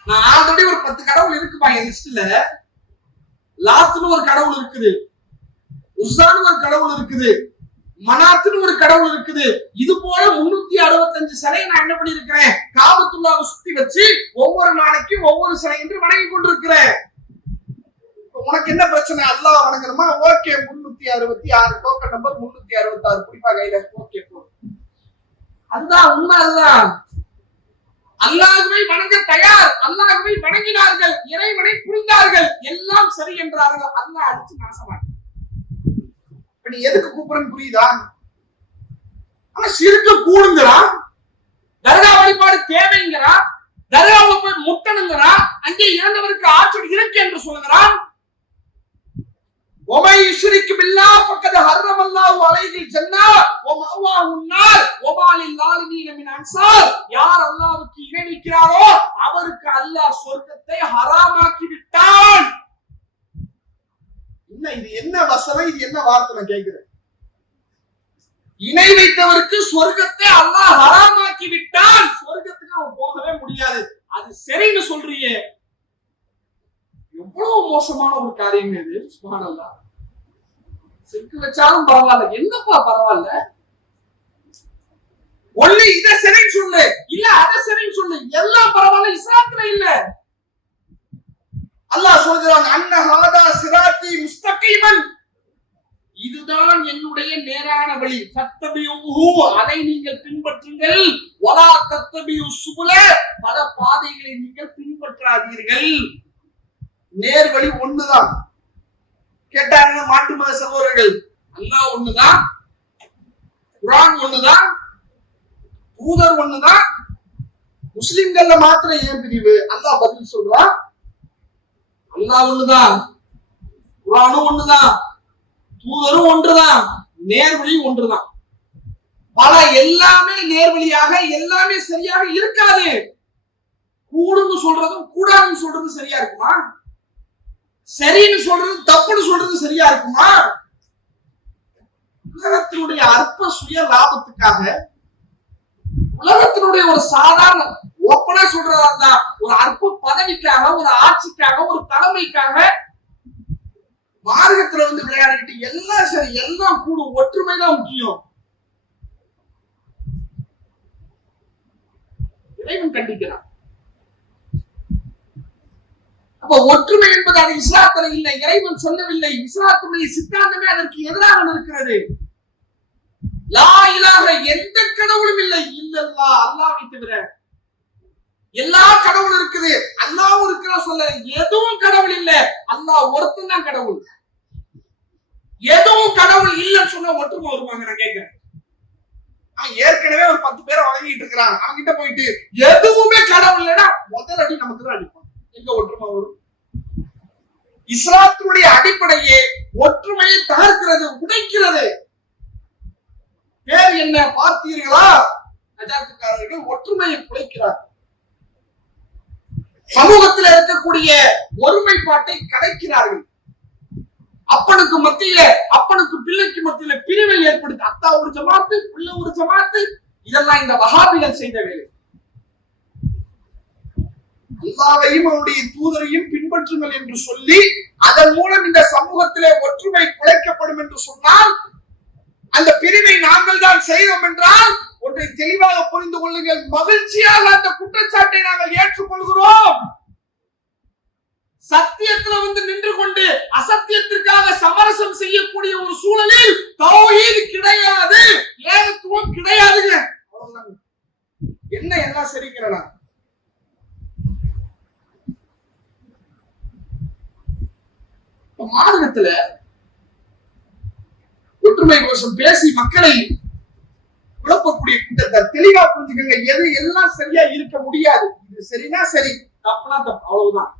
நான் ஆல்ரெடி ஒரு 10 கடவுள் இருக்குப்பா என் லிஸ்ட்ல. லாத்துன்னு ஒரு கடவுள் இருக்குது, உஸ்ஸான்னு ஒரு கடவுள் இருக்குது, மனாத்துன்னு ஒரு கடவுள் இருக்குது. இது போல 365 சிலையை நான் என்ன பண்ணிருக்கிறேன்? காபத்துல்லாஹ்வை சுத்தி வச்சு ஒவ்வொரு நாளைக்கும் ஒவ்வொரு சிலை என்று வணங்கி கொண்டிருக்கிறேன். உனக்கு என்ன பிரச்சனை? அல்லாஹ் வணங்கணுமா? ஓகே, 366 டோக்கன் நம்பர் 366 குறிப்பா கையில. ஓகே, அதுதான் உண்மை. அதுதான் அல்லாஹ்வை வணங்க தயார். அல்லாஹ்வை வணங்கினார்கள், இறைவனை புரிந்தார்கள், எல்லாம் சரி என்றார்கள். அல்லாஹ் அடிச்சு நாசமாக்கி. நீ எதுக்கு கூப்பிடுறன்னு புரியுதா? ஆனா சிறுக்கு கூடுங்கிறான், தர்கா வழிபாடு தேவைங்கிறான், தர்காவை போய் முட்டணுங்கிறான், அங்கே இறந்தவருக்கு ஆற்றல் இருக்கு என்று சொல்லுகிறான். ஒமை யுஷ்ரிக்கு பில்லாஹ் ஃபக்கத் ஹர்ரமல்லாஹு அலைஹில் ஜன்னah வ மஅவாஹுன் நார் வ மா லில் ஸாலிமீன மின் அன்சார். யார் அல்லாஹ்வுக்கு இணை வைக்கிறாரோ அவருக்கு அல்லாஹ் சொர்க்கத்தை ஹராமாக்கி விட்டான். இது என்ன வசனம்? இது என்ன வார்த்தை? நான் கேட்கிறேன். இணை வைத்தவருக்கு சொர்க்கத்தை அல்லாஹ் ஹராமாக்கி விட்டான். சொர்க்கத்துக்கு அவன் போகவே முடியாது. அது சரின்னு சொல்றியே, எவ்வளவு மோசமான ஒரு காரியம் இது. சுப்ஹானல்லாஹ். சிறுக்கு வச்சாலும் பரவாயில்ல, என்னப்பா பரவாயில்ல? ஒண்ணு இத சரின்னு சொல்லு, இல்ல அத சரின்னு சொல்லு, எல்லாம் பரவாயில்ல. இஸ்லாத்துல இல்ல. அல்லாஹ் சொல்கிறான், அன்ன ஹாதா சிராத்தி முஸ்தகீமன், இதுதான் என்னுடைய நேரான வழி, ஃபத்தபியூஹு, அதை நீங்கள் பின்பற்றுங்கள், வலா தத்தபியூ சுபுல, பல பாதைகளை நீங்கள் பின்பற்றாதீர்கள். நேர் வழி ஒண்ணுதான். கேட்டாங்க மாற்று மத சகோதரர்கள், அல்லாஹ் ஒண்ணுதான், குர்ஆன் ஒண்ணுதான், தூதர் ஒண்ணுதான், முஸ்லிம்கள்ல மாத்திரம் ஏன் பிரிவு? அல்லாஹ் பதில் சொல்றான், அல்லாஹ் ஒண்ணுதான், குர்ஆனும் ஒண்ணுதான், தூதரும் ஒன்றுதான், நேர்வழி ஒன்றுதான். பல எல்லாமே நேர்வழியாக எல்லாமே சரியாக இருக்காது. கூடுன்னு சொல்றதும் கூடாதுன்னு சொல்றதும் சரியா இருக்குமா? சரின்னு சொல்றது தப்புன்னு சொல்றது சரியா இருக்குமா? உலகத்தினுடைய அற்ப சுய லாபத்துக்காக, உலகத்தினுடைய ஒரு சாதாரண ஓப்பனா சொல்றதா இருந்தா ஒரு அற்ப பதவிக்காக, ஒரு ஆட்சிக்காக, ஒரு தலைமைக்காக மார்க்கத்துல வந்து விளையாடிட்டு எல்லாம் சரி, எல்லாம் கூடும், ஒற்றுமைதான் முக்கியம். இறைவன் கண்டிக்கிறான். அப்ப ஒற்றுமை என்பது அது இஸ்லாத்தில் இல்லை, இறைவன் சொல்லவில்லை. இஸ்லாத்துடைய சித்தாந்தமே அதற்கு எதிராக இருக்கிறது. லா இலாஹ, எந்த கடவுளும் இல்லை, இல்லல்லாஹ், அல்லாஹ்வை தவிர. எல்லா கடவுளும் இருக்குது, அல்லாஹ்வும் இருக்கிற சொல்ல, எதுவும் கடவுள் இல்ல, அல்லாஹ் ஒருத்தன் தான் கடவுள். எதுவும் கடவுள் இல்லைன்னு சொன்னா ஒற்றுமை வருவாங்க? நான் கேட்கிறேன். ஏற்கனவே ஒரு 10 பேரை வழங்கிட்டு இருக்கிறான், அவங்க கிட்ட போயிட்டு எதுவுமே கடவுள் இல்லைன்னா முதல் அடி நமக்கு தான் அடிப்பான். எங்க ஒற்றுமை வரும்? இஸ்லாத்தினுடைய அடிப்படையே ஒற்றுமையை தகர்க்கிறது, உடைக்கிறது. பேர் என்ன பார்த்தீர்களா? அஜாத்துக்காரர்கள் ஒற்றுமையை குலைக்கிறார். சமூகத்தில் இருக்கக்கூடிய ஒருமைப்பாட்டை கலைக்கிறார்கள். அப்பனுக்கு மத்தியில, அப்பனுக்கு பிள்ளைக்கு மத்தியில பிரிவை ஏற்படுத்தி, அத்தா ஒரு ஜமாத்து, பிள்ளை ஒரு ஜமாத்து, இதெல்லாம் இந்த வஹாபிகள் செய்த வேலை. அல்லாஹ்வையும் அவருடைய தூதரையும் பின்பற்றுங்கள் என்று சொல்லி அதன் மூலம் இந்த சமூகத்திலே ஒற்றுமை குலைக்கப்படும் என்று சொன்னால், அந்த பிரிவை நாங்கள் தான் செய்தோம் என்றால் ஒன்றை தெளிவாக புரிந்து கொள்ளுங்கள், மகிழ்ச்சியாக அந்த குற்றச்சாட்டை நாங்கள் ஏற்றுக்கொள்கிறோம். சத்தியத்துல நின்று கொண்டு அசத்தியத்திற்காக சமரசம் செய்யக்கூடிய ஒரு சூழலில் தௌஹீத் கிடையாது, ஏகத்துவம் கிடையாதுங்க. என்ன எல்லாம் சரிக்கிறனா? மாநிலத்துல ஒற்றுமை கோஷம் பேசி மக்களை குழப்பக்கூடிய கூட்டத்தை தெளிவா புரிஞ்சுக்கங்க. எது எல்லாம் சரியா இருக்க முடியாது. இது சரினா சரி, தப்புனா தப்பு, அவ்வளவுதான்.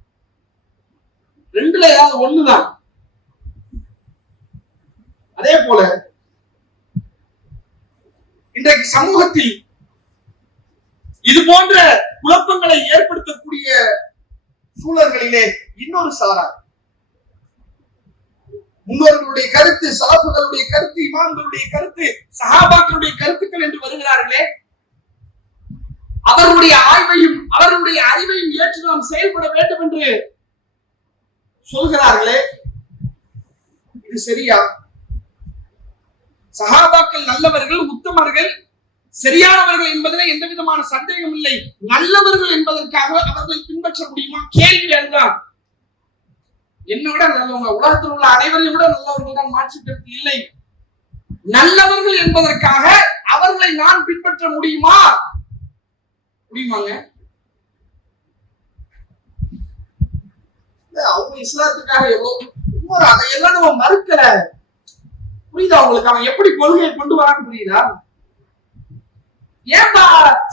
ரெண்டுல ஏதாவது ஒண்ணுதான். அதே போல இன்றைக்கு சமூகத்தில் இது போன்ற குழப்பங்களை ஏற்படுத்தக்கூடிய சூழல்களிலே இன்னொரு சாரார், முன்னோர்களுடைய கருத்து, சலஃபுகளுடைய கருத்து, இமாம்களுடைய கருத்து, சஹாபாக்களுடைய கருத்துக்கள் என்று வருகிறார்களே, அவர்களுடைய ஆய்வையும் அவர்களுடைய அறிவையும் ஏற்று நாம் செயல்பட வேண்டும் என்று சொல்கிறார்களே, இது சரியா? சஹாபாக்கள் நல்லவர்கள், உத்தமர்கள், சரியானவர்கள் என்பதில் எந்த விதமான சந்தேகம் இல்லை. நல்லவர்கள் என்பதற்காக அவர்களை பின்பற்ற முடியுமா? கேள்வி அதுதான். என்னோட நல்லவங்க, உலகத்தில் உள்ள அனைவரையும் விட நல்லவர்கள் தான், மாற்று கருத்து இல்லை. நல்லவர்கள் என்பதற்காக அவர்களை நான் பின்பற்ற முடியுமா? முடியுமாங்க? அவங்க இஸ்லாத்துக்காக எவ்வளவு, அதையெல்லாம் நம்ம மறுக்கல. புரியுதா உங்களுக்கு? அவன் எப்படி கொள்கையை கொண்டு வரான்னு புரியுதா? ஏன்பா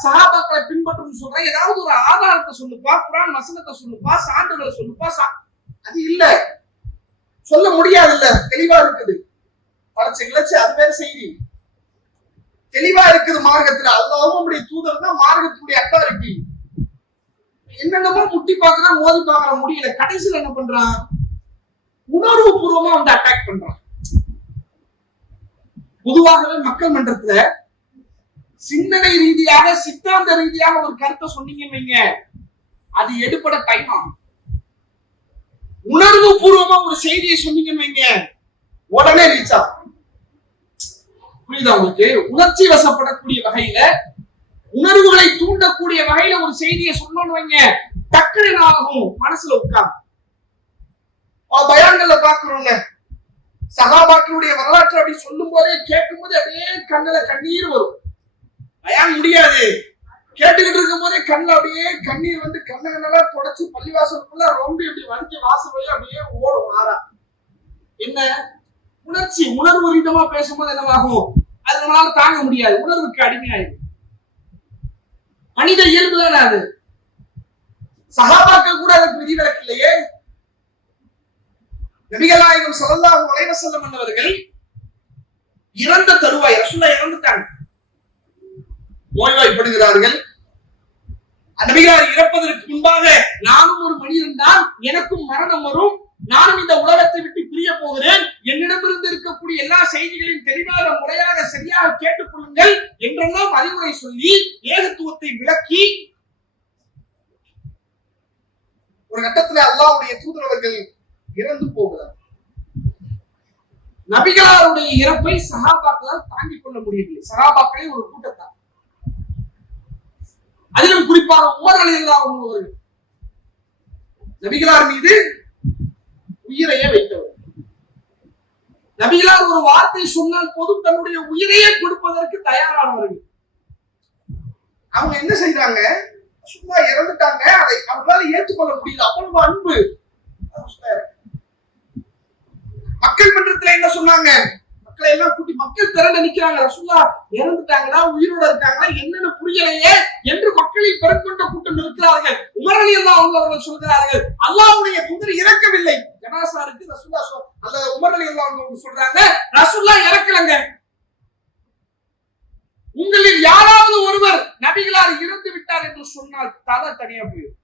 சஹாபாக்களை பின்பற்றும் சொல்ற? ஏதாவது ஒரு ஆதாரத்தை சொல்லுப்பா, குர்ஆன் வசனத்தை சொல்லுப்பா, சான்றுகளை சொல்லுப்பா. அது இல்ல, சொல்ல முடியாது. இல்ல, தெளிவா இருக்குது, பழச்சு கிளச்சு, அது வேற செய்தி. தெளிவா இருக்குது மார்க்கத்துல. அல்லாஹ்வும் நம்முடைய தூதர் தான் மார்க்கத்துடைய அத்தாரிட்டி. என்னென்னமோ முட்டி பாக்குறான், மோதி பாக்குற முடியல. கடைசியில் என்ன பண்றான்? உணர்வு பூர்வமா அட்டாக் பண்றான். பொதுவாகவே மக்கள் மன்றத்துல சிந்தனை ரீதியாக, சித்தாந்த ரீதியாக ஒரு கருத்தை சொன்னீங்கன்னு வைங்க, அது எடுபட டைம் ஆகும். உணர்வு பூர்வமா ஒரு செய்தியை சொன்னீங்கன்னு வைங்க, உடனே ரீச் ஆகும். புரியுதா உங்களுக்கு? உணர்ச்சி வசப்படக்கூடிய வகையில, உணர்வுகளை தூண்டக்கூடிய வகையில ஒரு செய்தியை சொன்னோன்னு வைங்க, டக்குனு ஆகும், மனசுல உட்காரும். பயான்கள்ல பாக்குறோங்க, சஹாபாக்களுடைய வரலாற்று அப்படி சொல்லும் போதே, கேட்கும் போது அப்படியே கண்ணுல கண்ணீர் வரும். பயான் முடியாது, கேட்டுக்கிட்டு இருக்கும் போதே கண்ணுல அப்படியே கண்ணீர் கண்ணெல்லாம் தொடச்சு பள்ளிவாசலுக்குள்ள ரொம்ப இப்படி வடிஞ்ச வாசல் வழியா அப்படியே ஓடும். ஆறா என்ன உணர்ச்சி, உணர்வு ரீதியா பேசும்போது என்னவாகும்? அதனால தாங்க முடியாது, உணர்வுக்கு அடிமையாயிடும். மனித இயல்பு தானே அது. சஹாபாக்கள் கூட அதுக்கு விதிவிலக்கு இல்லையே. நபிகள் நாயகம் ஸல்லல்லாஹு அலைஹி வஸல்லம் அவர்கள் இறந்த தருவாய், ரசூலுல்லாஹ் இறந்துட்டாங்க, நோய்வாய்ப்படுகிறார்கள். நபிகளார் இறப்பதற்கு முன்பாக, நானும் ஒரு மனிதன் தான், எனக்கும் மரணம் வரும், நானும் இந்த உலகத்தை விட்டு பிரிய போகிறேன், என்னிடமிருந்து இருக்கக்கூடிய எல்லா செய்திகளையும் தெளிவாக, முறையாக, சரியாக கேட்டுக் கொள்ளுங்கள் என்றெல்லாம் அறிவுரை சொல்லி ஏகத்துவத்தை விளக்கி, ஒரு கட்டத்தில் அல்லாஹ்வுடைய தூதர் அவர்கள் இறந்து போகிறார். நபிகளாருடைய இறப்பை சஹாபாக்களால் தாங்கிக் கொள்ள முடியவில்லை. சஹாபாக்களை ஒரு கூட்டத்தார், அதிலும் குறிப்பாக உமர் ரலியல்லாஹு அன்ஹு அவர்கள் நபிகளார் மீது உயிரையே வைத்தவர். நபிகளார் ஒரு வார்த்தை சொன்னால் போதும் தன்னுடைய உயிரையே கொடுப்பதற்கு தயாரானவர்கள். அவங்க என்ன செய்தாங்க? சும்மா இறந்துட்டாங்க, அதை அவங்களால ஏற்றுக்கொள்ள முடியல, அவ்வளவு அன்பு. மக்கள் மன்றத்துல என்ன சொன்னாங்க? மக்களை எல்லாம் கூட்டி மக்கள் திரண்டு நிக்கிறாங்க, ரசூலுல்லாஹ் இறந்துட்டாங்களா உயிரோட இருக்காங்களா என்னன்னு புரியலையே என்று மக்களில் பெருங்கொண்ட கூட்டம் இருக்கிறார்கள். உமர் ரலியல்லாஹு அன்ஹு அவர்கள் சொல்கிறார்கள், அல்லாஹ்வுடைய தூதர் இறக்கவில்லை. ஜனாஸா இருக்கு, ரசூலுல்லாஹ் அந்த உமர் ரலியல்லாஹு அன்ஹு சொல்றாங்க, ரசூலுல்லாஹ் இறக்கலங்க. உங்களில் யாராவது ஒருவர் நபிகளார் இறந்து விட்டார் என்று சொன்னால் தலை தனியா போயிடும்.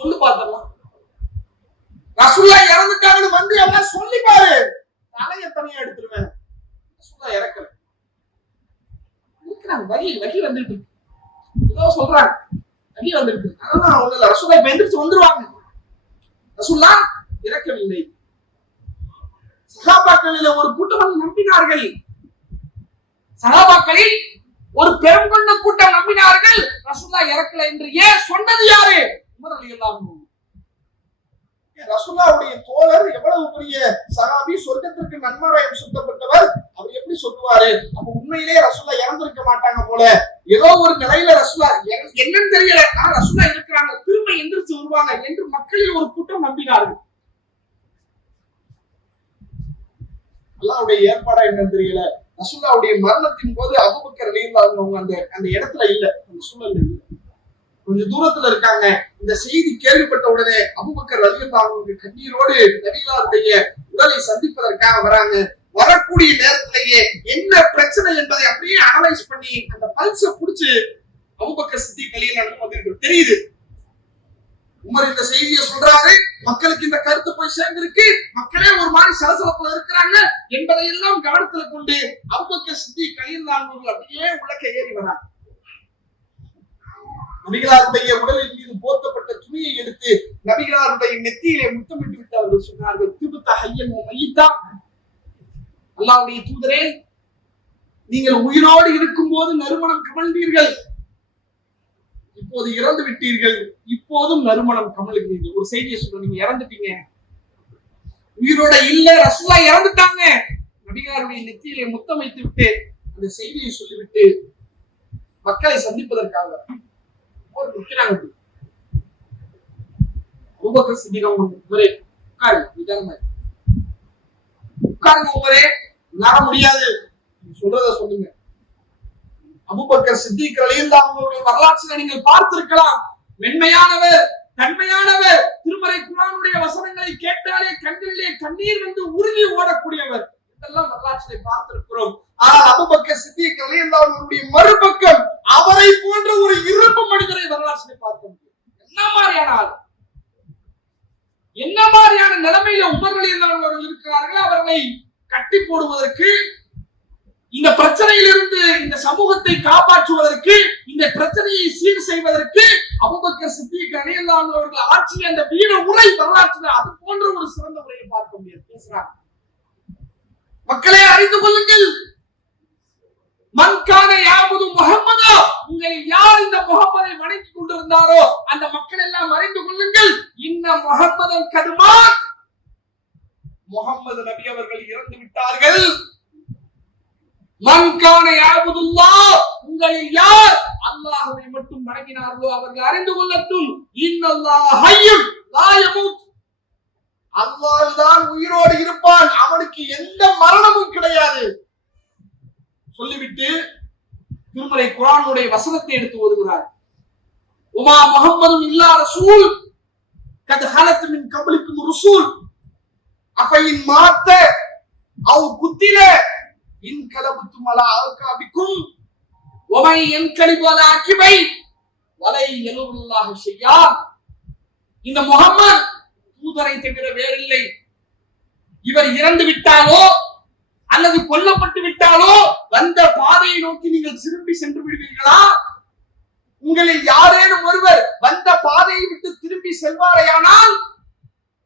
சொல்லு பார்த்தலாம், ரசூலுல்லாஹ் இறந்துட்டாங்கன்னு வந்து எல்லாம் சொல்லி பாரு, தலையை தனியா எடுத்துருவேன். ரசூலுல்லாஹ் இறக்கல. வகி வகி வந்துட்டு ஏதோ சொல்றாங்க, வகி வந்துருக்கு. அதெல்லாம் ஒண்ணு இல்ல, ரசூலுல்லாஹ் இப்ப எந்திரிச்சு வந்துருவாங்க. ரசூலுல்லாஹ் இறக்கவில்லை. சஹாபாக்களில் ஒரு கூட்டம் நம்பினார்கள். சஹாபாக்களில் ஒரு பெரும் கொண்ட கூட்டம் நம்பினார்கள், ரசூலுல்லாஹ் இறக்கல என்று. ஏன் சொன்னது யாரு? உமர் ரலியல்லாஹு அன்ஹு. ரசூலுல்லாஹ்வுடைய தோழர் எவ்வளவு பெரிய சஹாபி, சொர்க்கத்திற்கு நன்மாராயம் சுத்தப்பட்டவர், அவர் எப்படி சொல்லுவாரு? அப்ப உண்மையிலேயே ரசூலுல்லாஹ் இறந்திருக்க மாட்டாங்க போல. ஏதோ ஒரு நிலையில ரசூலுல்லாஹ் என்னன்னு தெரியல, ஆனா ரசூலுல்லாஹ் இருக்கிறாங்க, திரும்ப எந்திரிச்சு வருவாங்க என்று மக்களில் ஒரு கூட்டம் நம்பினார்கள். அல்லாஹ்வுடைய ஏற்பாடா என்னன்னு தெரியல, ரசூலுல்லாஹ்வுடைய மரணத்தின் போது அபூபக்கர் ரலியல்லாஹு அன்ஹு அந்த இடத்துல இல்ல, அந்த சூழல்ல இல்ல, கொஞ்சம் தூரத்துல இருக்காங்க. இந்த செய்தி கேள்விப்பட்ட உடனே அபூபக்கர் ரலியல்லாஹு அன்ஹு கண்ணீரோடு நபிகளாருடைய உடலை சந்திப்பதற்காக வராங்க. வரக்கூடிய நேரத்திலேயே என்ன பிரச்சனை என்பதை அப்படியே அனலைஸ் பண்ணி அந்த பல்ஸ புடிச்சு அபூபக்கர் சித்திக் ரலியல்லாஹு அன்ஹு தெரியுது. உமர் இந்த செய்தியை சொல்றாரு, மக்களுக்கு இந்த கருத்து போய் சேர்ந்திருக்கு, மக்களே ஒரு மாதிரி சலசலப்புல இருக்கிறாங்க என்பதை எல்லாம் கவனத்துல கொண்டு அபூபக்கர் சித்திக் ரலியல்லாஹு அன்ஹு அப்படியே உலக்க ஏறி வராங்க. நபிகளாருடைய உடலின் மீது போர்த்தப்பட்ட துணியை எடுத்து நபிகளாருடைய நெத்தியிலே முத்தமிட்டு விட்டு அவர்கள் சொன்னார்கள், திபுத்த ஹய்யன் வ மய்யித்தா, அல்லாஹ்வுடைய தூதரே, நீங்கள் உயிரோடு இருக்கும் போது நறுமணம் கமழ்ந்தீர்கள், இப்போது இறந்து விட்டீர்கள், இப்போதும் நறுமணம் கமழுகிறீர்கள். ஒரு செய்தியை சொல்ற, நீங்க இறந்துட்டீங்க, உயிரோட இல்ல, ரசூலுல்லாஹ் இறந்துட்டாங்க. நபிகளாருடைய நெத்தியிலே முத்தம் வைத்து விட்டு அந்த செய்தியை சொல்லிவிட்டு மக்களை சந்திப்பதற்காக அபூபக்கர் சித்திக் உமரே உட்காருங்க, உமரே, நான் முடியாது, சொல்றத சொல்லுங்க. அபூபக்கர் சித்திக் ரலியல்லாஹு அன்ஹுடைய வரலாற்றை நீங்கள் பார்த்திருக்கலாம். மென்மையானவர், தன்மையானவர், திருமறை குர்ஆனுடைய வசனங்களை கேட்டாலே கண்களிலே கண்ணீர் வந்து உருகி ஓடக்கூடியவர். இதெல்லாம் வரலாற்றை பார்த்திருக்கிறோம். ஆனால் அபூபக்கர் சித்திக் ரலியல்லாஹு அன்ஹுடைய மறுபக்கம் அவரை போன்ற ஒரு இரும்பு மனிதரை வரலாற்றை பார்க்க முடியும். என்ன மாதிரியான நிலைமையில உமர் ரலியல்லாஹு அன்ஹு இருக்கிறார்கள்? அவர்களை கட்டி போடுவதற்கு, இந்த பிரச்சனையிலிருந்து இந்த சமூகத்தை காப்பாற்றுவதற்கு, இந்த பிரச்சனையை சீர் செய்வதற்கு அபூபக்கர் சித்திக் ரலியல்லாஹு அன்ஹு அவர்கள் ஆட்சிய அந்த வீர உரை வரலாற்றில் அது போன்ற ஒரு சிறந்த உரையை பார்க்க முடியாது. பேசுறாங்க, மக்களே அறிந்து கொள்ளுங்கள், மன்கான யாபுது முஹம்மதா, உங்களில் யார் இந்த முஹம்மதை வணங்கிக் கொண்டிருந்தாரோ அந்த மக்கள் எல்லாம் அறிந்து கொள்ளுங்கள், இன்ன முஹம்மதன் கதுமாத், முஹம்மது நபி அவர்கள் இறந்து விட்டார்கள். மன்கான யாபுதுல்லாஹ், உங்களில் யார் அல்லாஹ்வை மட்டும் வணங்கினார்களோ அவர்கள் அறிந்து கொள்ளட்டும், இன்னல்லாஹ் ஹய்யுன் லா யமூத், அல்லாஹ் தான் உயிரோடு இருப்பான், அவனுக்கு எந்த மரணமும் கிடையாது சொல்லிவிட்டு திருமறை குர்ஆனுடைய வசனத்தை எடுத்து ஓதுகிறார். உமா முஹம்மதுன் இல்லா ரசூல் கத் ஹலத் மின் கப்லிக்கும் ருசூல் அஃபைன் மாத்த அவ் குத்தில இன் கலபத்தும் அலா அல்காபிக்கும் வமை யன்கலிபு அலா அகிபை வலை யலுல்லாஹு ஷையா. இந்த முஹம்மது தூதரை தவிர வேறில்லை. இவர் இறந்து விட்டாலோ அல்லது கொல்லப்பட்டு விட்டாலோ வந்த பாதையை நோக்கி நீங்கள் திரும்பி சென்று விடுவீர்களா? உங்களில் யாரேனும் ஒருவர் வந்த பாதையை விட்டு திரும்பி செல்வாரையானால்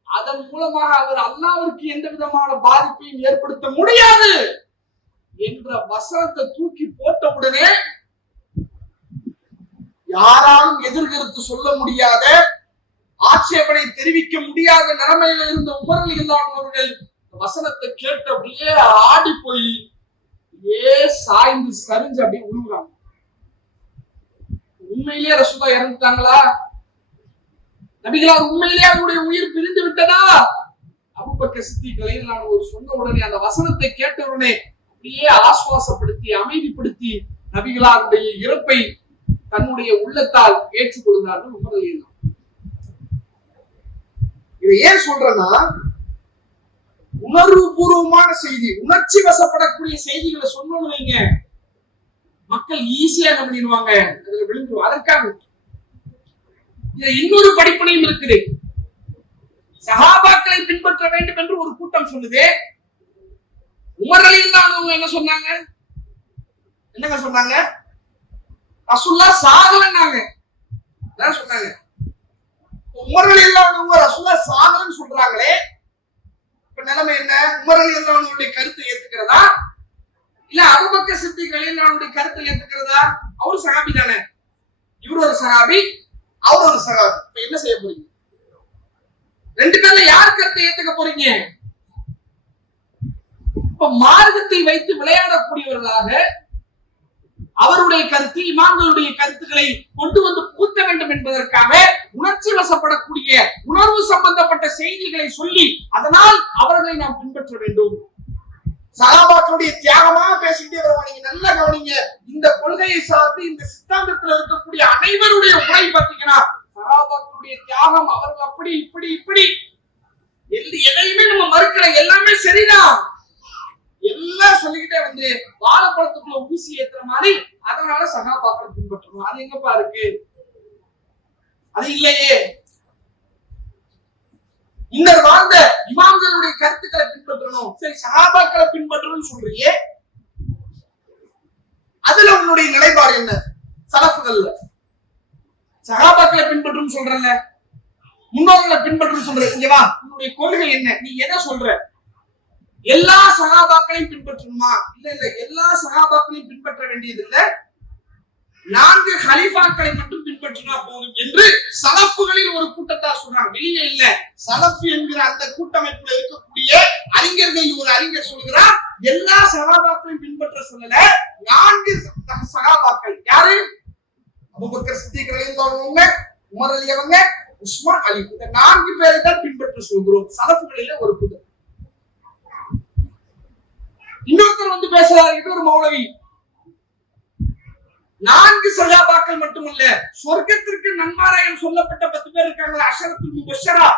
அதன் மூலமாக அவர் அல்லாஹ்விற்கு எந்த விதமான பாதிப்பையும் ஏற்படுத்த முடியாது என்ற வசனத்தை தூக்கி போட்டவுடனே யாராலும் எதிர்கருத்து சொல்ல முடியாத ஆட்சேபனை தெரிவிக்க முடியாத நிலைமையில இருந்த உமர் ரலியல்லாஹு அன்ஹு அவர்கள் வசனத்தை கேட்டு அப்படியே ஆடி போய் சாய்ந்து சரிஞ்சு அப்படியே உழுகுறாங்க. உண்மையிலேயே ரசூலுல்லாஹ் இறந்துட்டாங்களா? நபிகளார் உண்மையிலேயே அவருடைய உயிர் பிரிந்து விட்டதா? அபூபக்கர் சித்திக் ரலியல்லாஹு அன்ஹு சொன்ன உடனே அந்த வசனத்தை கேட்ட உடனே அப்படியே ஆசுவாசப்படுத்தி அமைதிப்படுத்தி நபிகளாருடைய இறப்பை தன்னுடைய உள்ளத்தால் ஏற்றுக்கொள்கிறார்கள் உமர் ரலியல்லாஹு. இதை ஏன் சொல்றேன்னா, உணர்வு பூர்வமான செய்தி, உணர்ச்சி வசப்படக்கூடிய செய்திகளை சொன்னோம்னு வைங்க, மக்கள் ஈஸியா என்ன பண்ணிடுவாங்க, அதுல விழுந்துருவாங்க. அதற்காக இதுல இன்னொரு படிப்பனையும் இருக்குது. சஹாபாக்களை பின்பற்ற வேண்டும் என்று ஒரு கூட்டம் சொல்லுது. உமர் ரலியல்லாஹு அன்ஹு என்ன சொன்னாங்க? என்னங்க சொன்னாங்க? ரசூலுல்லாஹ் சாகலன்னாங்க. என்ன சொன்னாங்க? உமர் ரலியல்லாஹு அன்ஹு ரசூலுல்லாஹ் சாகலன்னு சொல்றாங்களே, இப்ப நிலைமை என்ன? உமர் ரலியல்லாஹு அன்ஹுடைய கருத்தை ஏத்துக்கிறதா இல்ல அபூபக்கர் சித்திக் ரலியல்லாஹு அன்ஹுடைய கருத்தை ஏத்துக்கிறதா? அவரு சஹாபி தானே, இவரு ஒரு சஹாபி, அவரு ஒரு சஹாபி. இப்ப என்ன செய்ய போறீங்க? ரெண்டு பேர்ல யார் கருத்தை ஏத்துக்க போறீங்க? இப்ப மார்க்கத்தை வைத்து விளையாடக்கூடியவர்களாக அவருடைய கருத்து, இமாம்களுடைய கருத்துக்களை கொண்டு வந்து புகுத்த வேண்டும் என்பதற்காக உணர்ச்சி வசப்படக்கூடிய உணர்வு சம்பந்தப்பட்ட செய்திகளை சொல்லி அதனால் அவர்களை நாம் பின்பற்ற வேண்டும். சஹாபாக்களுடைய தியாகமாக பேசிக்கிட்டே வருவாங்க. நீங்க நல்லா கவனிங்க, இந்த கொள்கையை சார்ந்து இந்த சித்தாந்தத்தில் இருக்கக்கூடிய அனைவருடைய உரை பார்த்தீங்கன்னா சஹாபாக்களுடைய தியாகம், அவர்கள் அப்படி இப்படி இப்படி எதையுமே நம்ம மறுக்கல, எல்லாமே சரிதான், எல்லாம் சொல்லிக்கிட்டே வந்து வாழைப்பழத்துக்குள்ள ஊசி ஏத்துற மாதிரி அதனால சஹாபாக்களை பின்பற்றணும். அது எங்கப்பா இருக்கு? அது இல்லையே. இந்த வாழ்ந்த இமாம்களுடைய கருத்துக்களை பின்பற்றணும், சரி சஹாபாக்களை பின்பற்றணும்னு சொல்றியே, அதுல உன்னுடைய நிலைப்பாடு என்ன? சலஃபுகள்ல சஹாபாக்களை பின்பற்றணும்னு சொல்றல, முன்னோர்களை பின்பற்றணும்னு சொல்ற, இங்க வா, உன்னுடைய கொள்கை என்ன? நீ என்ன சொல்ற? எல்லா சஹாபாக்களையும் பின்பற்றணுமா? இல்ல இல்ல, எல்லா சஹாபாக்களையும் பின்பற்ற வேண்டியது இல்ல, 4 ஹலீஃபாக்களை மட்டும் பின்பற்றினா போதும் என்று சலஃபுகளில் ஒரு கூட்டத்தார் சொல்றாங்க. வெளியே இல்ல, சலஃப் என்கிற அந்த கூட்டமைப்புல இருக்கக்கூடிய அறிஞர்கள் ஒரு அறிஞர் சொல்கிறார், எல்லா சஹாபாக்களையும் பின்பற்ற சொல்லல, 4 சஹாபாக்கள். யாரு? அபூபக்கர் சித்திக் ரலியல்லாஹு அன்ஹு, உமர் அலி அவங்க, உஸ்மான் அலி, இந்த 4 பேரை தான் பின்பற்ற சொல்கிறோம் சலஃபுகளில ஒரு கூட்டம். இன்னொருத்தர் வந்து பேசுறாரு, இன்னொரு மௌலவி, 4 சஹாபாக்கள் மட்டுமல்ல, சொர்க்கத்திற்கு நன்மாராயம் சொல்லப்பட்ட 10 பேர் இருக்காங்களா, அஷரத்துல் முபஷ்ஷரா,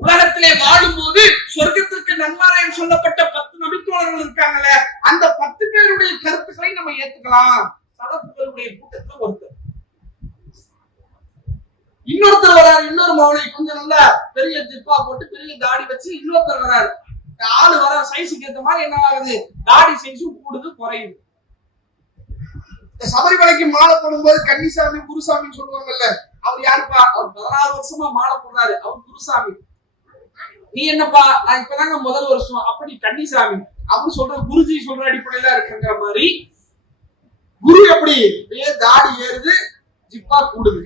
உலகத்திலே வாழும்போது சொர்க்கத்திற்கு நன்மாராயம் சொல்லப்பட்ட 10 நபித்தோழர்கள் இருக்காங்களே, அந்த 10 பேருடைய கருத்துக்களை நம்ம ஏத்துக்கலாம். சலஃபுகளுடைய கூட்டத்துல ஒருத்தர். இன்னொருத்தர் வராரு, இன்னொரு மௌலவி, கொஞ்சம் நல்லா பெரிய ஜிப்பா போட்டு பெரிய தாடி வச்சு இன்னொருத்தர் வராரு. ஆளு வர சைஸுக்கு ஏத்த மாதிரி என்ன ஆகுது, தாடி சைஸும் கூடுது குறையுது. சபரிமலைக்கு மாலை போடும்போது கன்னிசாமி குருசாமின்னு சொல்லுவாங்கல்ல, அவர் யாருப்பா? அவர் 16 வருஷமா மாலை போடுறாரு, அவர் குருசாமி. நீ என்னப்பா? நான் இப்பதாங்க முதல் வருஷம். அப்படி கன்னிசாமி. அப்படின்னு சொல்ற குருஜி சொல்ற அடிப்படையில இருக்குங்கிற மாதிரி, குரு எப்படி தாடி ஏறுது, ஜிப்பா கூடுது.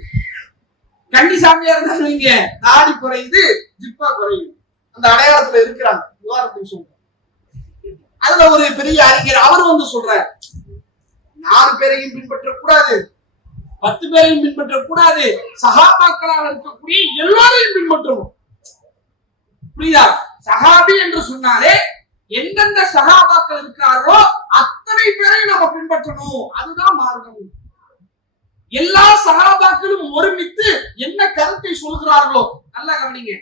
கன்னிசாமியா இருந்தாங்க, தாடி குறையுது, ஜிப்பா குறையுது. அந்த அடையாளத்துல இருக்கிறாங்க. உதாரணத்துக்கு சொல்றேன். அதுல ஒரு பெரிய அறிஞர் அவர் வந்து சொல்றாரு, 4 பேரையும் பின்பற்றக்கூடாது, 10 பேரையும் பின்பற்றக்கூடாது, சஹாபாக்களாக இருக்கக்கூடிய எல்லாரையும் பின்பற்றணும். புரியுதா? சஹாபி என்று சொன்னாலே எந்தெந்த சஹாபாக்கள் இருக்கிறார்களோ அத்தனை பேரையும் நம்ம பின்பற்றணும். அதுதான் மார்க்கம். எல்லா சஹாபாக்களும் ஒருமித்து என்ன கருத்தை சொல்கிறார்களோ, நல்லா கவனிங்க,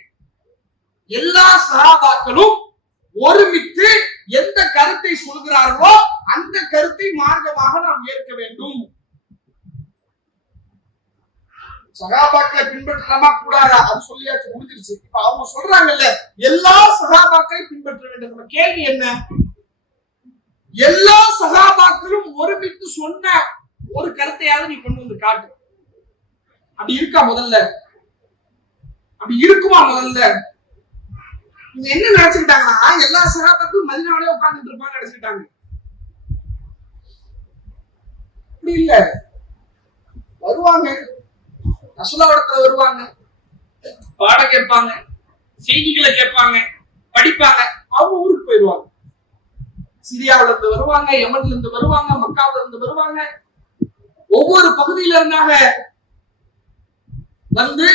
எல்லா சஹாபாக்களும் ஒருமித்து எந்த கருத்தை சொல்கிறார்களோ அந்த கருத்தை மார்க்கமாக நாம் ஏற்க வேண்டும். சஹாபாக்களை பின்பற்றலாமா கூடாதா? அது சொல்லியாச்சு, முடிஞ்சிருச்சு. இப்ப அவங்க சொல்றாங்கல்ல, எல்லா சஹாபாக்களையும் பின்பற்ற வேண்டும். நம்ம கேள்வி என்ன? எல்லா சஹாபாக்களும் ஒருமித்து சொன்ன ஒரு கருத்தையாவது நீ கொண்டு வந்து காட்டு. அப்படி இருக்கா? முதல்ல அப்படி இருக்குமா? முதல்ல என்ன நினைச்சுக்கிட்டாங்கன்னா, எல்லா சஹாபாக்களும் மதீனாவிலே உட்கார்ந்துட்டு இருப்பாங்க நினைச்சுக்கிட்டாங்க. அப்படி இல்ல, வருவாங்க, ரசூலுல்லாஹ்விடத்துல வருவாங்க, பாடம் கேட்பாங்க, செய்திகளை கேட்பாங்க, படிப்பாங்க, அவங்க ஊருக்கு போயிடுவாங்க. சிரியாவில இருந்து வருவாங்க, யமன்ல இருந்து வருவாங்க, மக்காவில இருந்து வருவாங்க. ஒவ்வொரு பகுதியில இருந்தாக வந்து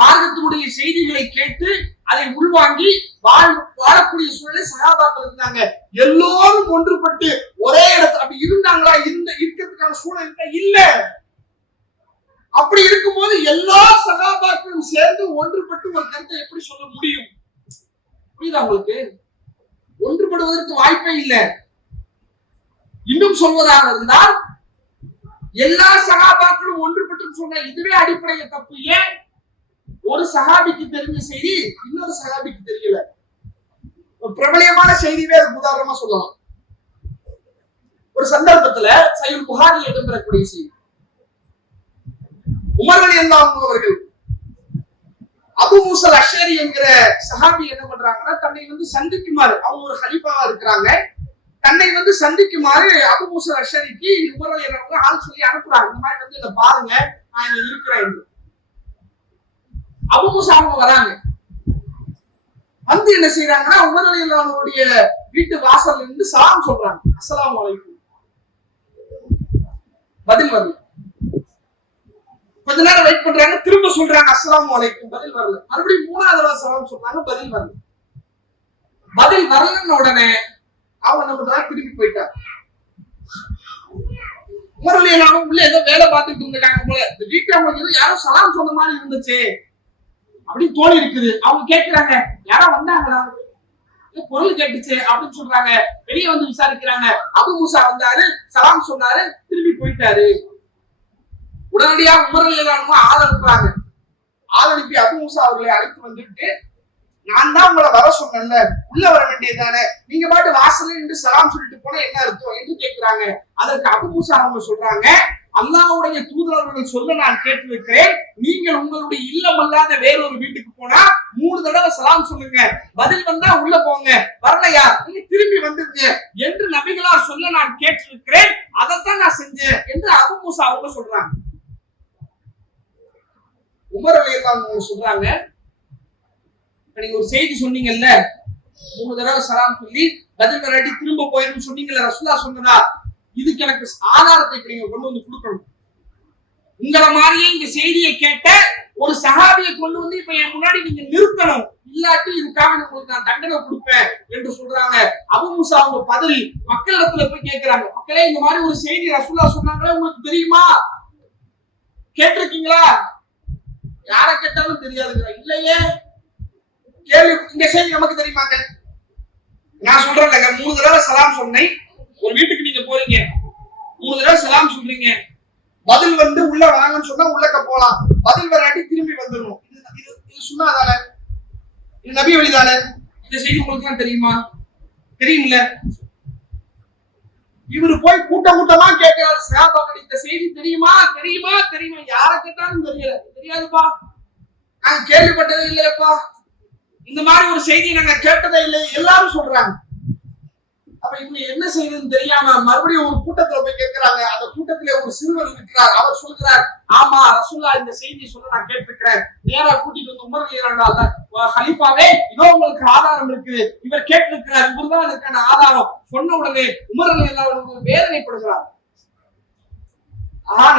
மார்க்கத்தினுடைய செய்திகளை கேட்டு அதை உள்வாங்கி வாழக்கூடிய சூழலை சகாபாக்கள் இருந்தாங்க. எல்லோரும் ஒன்றுபட்டு ஒரே இடத்துல அப்படி இருந்தாங்களா? இருக்கிறதுக்கான சூழல் இல்ல. அப்படி இருக்கும்போது எல்லா சகாபாக்களும் சேர்ந்து ஒன்றுபட்டு ஒரு கருத்தை எப்படி சொல்ல முடியும்? புரியுதா உங்களுக்கு? ஒன்றுபடுவதற்கு வாய்ப்பே இல்லை. இன்னும் சொல்வதாக இருந்தால் எல்லா சகாபாக்களும் ஒன்றுபட்டு சொன்ன இதுவே அடிப்படையில் தப்பு. ஏன்? ஒரு சகாபிக்கு தெரிஞ்ச செய்தி இன்னொரு சகாபிக்கு தெரியல. ஒரு பிரபலியமான செய்தியே உதாரணமா சொல்லலாம். ஒரு சந்தர்ப்பத்துல சஹீஹ் புகாரில் இடம்பெறக்கூடிய செய்தி, உமர் ரலியல்லாஹு அவர்கள் அபு மூஸா அஷ்அரி என்கிற சஹாபி என்ன பண்றாங்கன்னா, தன்னை வந்து சந்திக்குமாறு, அவங்க ஒரு கலீஃபாவா இருக்கிறாங்க, தன்னை வந்து சந்திக்குமாறு அபு மூஸா அஷ்அரிக்கு உமர் ரலியல்லாஹு ஆள் சொல்லி அனுப்புறாங்க. இந்த மாதிரி வந்து என்ன பாருங்க, நான் இங்க இருக்கிறேன் என்று. அபு மூஸா அவங்க வராங்க. வந்து என்ன செய்யறாங்கன்னா, உமர் ரலியல்லாஹுடைய வீட்டு வாசல்ல இருந்து சலாம் சொல்றாங்க, அஸ்ஸலாமு அலைக்கும். பதில் வரல. கொஞ்ச நேரம் வெயிட் பண்றாங்க, திரும்ப சொல்றாங்க அஸ்ஸலாமு அலைக்கும், பதில் வரல. மறுபடியும் மூணாவது தடவை சலாம் சொல்றாங்க, பதில் வரல. பதில் வரலன்னு உடனே அவங்க நம்ம திரும்பி போயிட்டாங்க. உமர் ரலியல்லாஹு உள்ள ஏதோ வேலை பார்த்துட்டு இருந்திருக்காங்க போல. இந்த வீட்டு அவங்களுக்கு யாரும் சலாம் சொன்ன மாதிரி இருந்துச்சு அப்படின்னு தோணி இருக்குது. அவங்க கேட்கிறாங்க, யாரோ வந்தாங்களா, பொருள் கேட்டுச்சு அப்படின்னு சொல்றாங்க. வெளியே வந்து விசாரிக்கிறாங்க. அபு மூஸா வந்தாரு, சலாம் சொன்னாரு, திரும்பி போயிட்டாரு. உடனடியாக உமர் ரலியல்லாஹு ஆள் அனுப்புறாங்க. ஆள் அனுப்பி அபு மூஸா அவர்களை அழைத்து வந்துட்டு, நான் தான் உங்களை வர சொன்னேன்ல, உள்ள வர வேண்டியதுதானே, நீங்க பாட்டு வாசல்ல நின்று சலாம் சொல்லிட்டு போனா என்ன அர்த்தம் என்று கேட்கிறாங்க. அதற்கு அபு மூஸா அவங்க சொல்றாங்க, அல்லாஹ்வுடைய தூதரவர்கள் சொல்ல நான் கேட்டிருக்கிறேன், நீங்கள் உங்களுடைய இல்லம் அல்லாத வேறொரு வீட்டுக்கு போனா 3 தடவை சலாம் சொல்லுங்க, பதில் வந்தா உள்ள போங்க, வரலையா நீங்க திரும்பி வந்துருங்க என்று நபிகளார் சொல்ல நான் கேட்டிருக்கிறேன், அதைத்தான் நான் செஞ்சேன் என்று அபு மூஸா அவங்க சொல்றாங்க. உமர் ரலியல்லாஹு சொல்றாங்க, நீங்க ஒரு செய்தி சொன்னீங்கல்ல, 3 தடவை சலாம் சொல்லி பதில் வராட்டி திரும்ப போயிருந்து சொன்னீங்கல்ல, ரசூலுல்லாஹ் சொன்னதா, இதுக்கு எனக்கு ஆதாரத்தை நீங்க கொண்டு வந்து கொடுக்கணும். உங்களை மாதிரியே இந்த செய்தியை கேட்ட ஒரு சஹாபியை கொண்டு வந்து இப்ப என் முன்னாடி நீங்க நிறுத்தணும், இல்லாட்டி இதுக்காக உங்களுக்கு நான் தண்டனை கொடுப்பேன் என்று சொல்றாங்க. அபு மூஸா அவங்க பதறி மக்களிடத்துல போய் கேட்கிறாங்க, மக்களே இந்த மாதிரி ஒரு செய்தி ரசூலுல்லாஹ் சொன்னாங்களே, உங்களுக்கு தெரியுமா, கேட்டிருக்கீங்களா? யாரை கேட்டாலும் தெரியாதுங்க. இல்லையே, கேள்வி, இந்த செய்தி நமக்கு தெரியுமாங்க? நான் சொல்றேன், 3 தடவை சலாம் சொன்னேன், ஒரு வீட்டுக்கு நீங்க போறீங்க, 3 தடவை சலாம் சொல்றீங்க, பதில் வந்து உள்ள வாங்கன்னு சொன்னா உள்ளக்க போலாம், பதில் வராட்டி திரும்பி வந்துடணும். இது சொன்னா தானே, இது நபி வழி தானே. இந்த செய்தி உங்களுக்கு தான் தெரியுமா? தெரியுமில்ல. இவரு போய் கூட்டமா கேட்கிறாரு சஹாபாக்கள், இந்த செய்தி தெரியுமா தெரியுமா தெரியுமா? யாரை கேட்டாலும் தெரியல, தெரியாதுப்பா, நாங்க கேள்விப்பட்டதே இல்லையப்பா, இந்த மாதிரி ஒரு செய்தியை நாங்க கேட்டதே இல்லை, எல்லாரும் சொல்றாங்க. அப்ப இவங்க என்ன செய்யுதுன்னு தெரியாம மறுபடியும் ஒரு கூட்டத்துல போய் கேட்கிறாங்க. அந்த கூட்டத்திலே ஒரு சிறுவர் இருக்கிறார். அவர் சொல்கிறார், ஆமா ரசூலுல்லாஹ் இந்த செய்தி சொல்ல நான் கேட்டிருக்கிறேன். நேரா கூட்டிட்டு வந்து உமர் ரலியல்லாஹு கலீஃபாவே, இதோ உங்களுக்கு ஆதாரம் இருக்கு, இவர் கேட்டிருக்கிறார், இவர்தான் அதுக்கான ஆதாரம் சொன்ன உடனே உமர் ரலியல்லாஹு வேதனைப்படுகிறார்.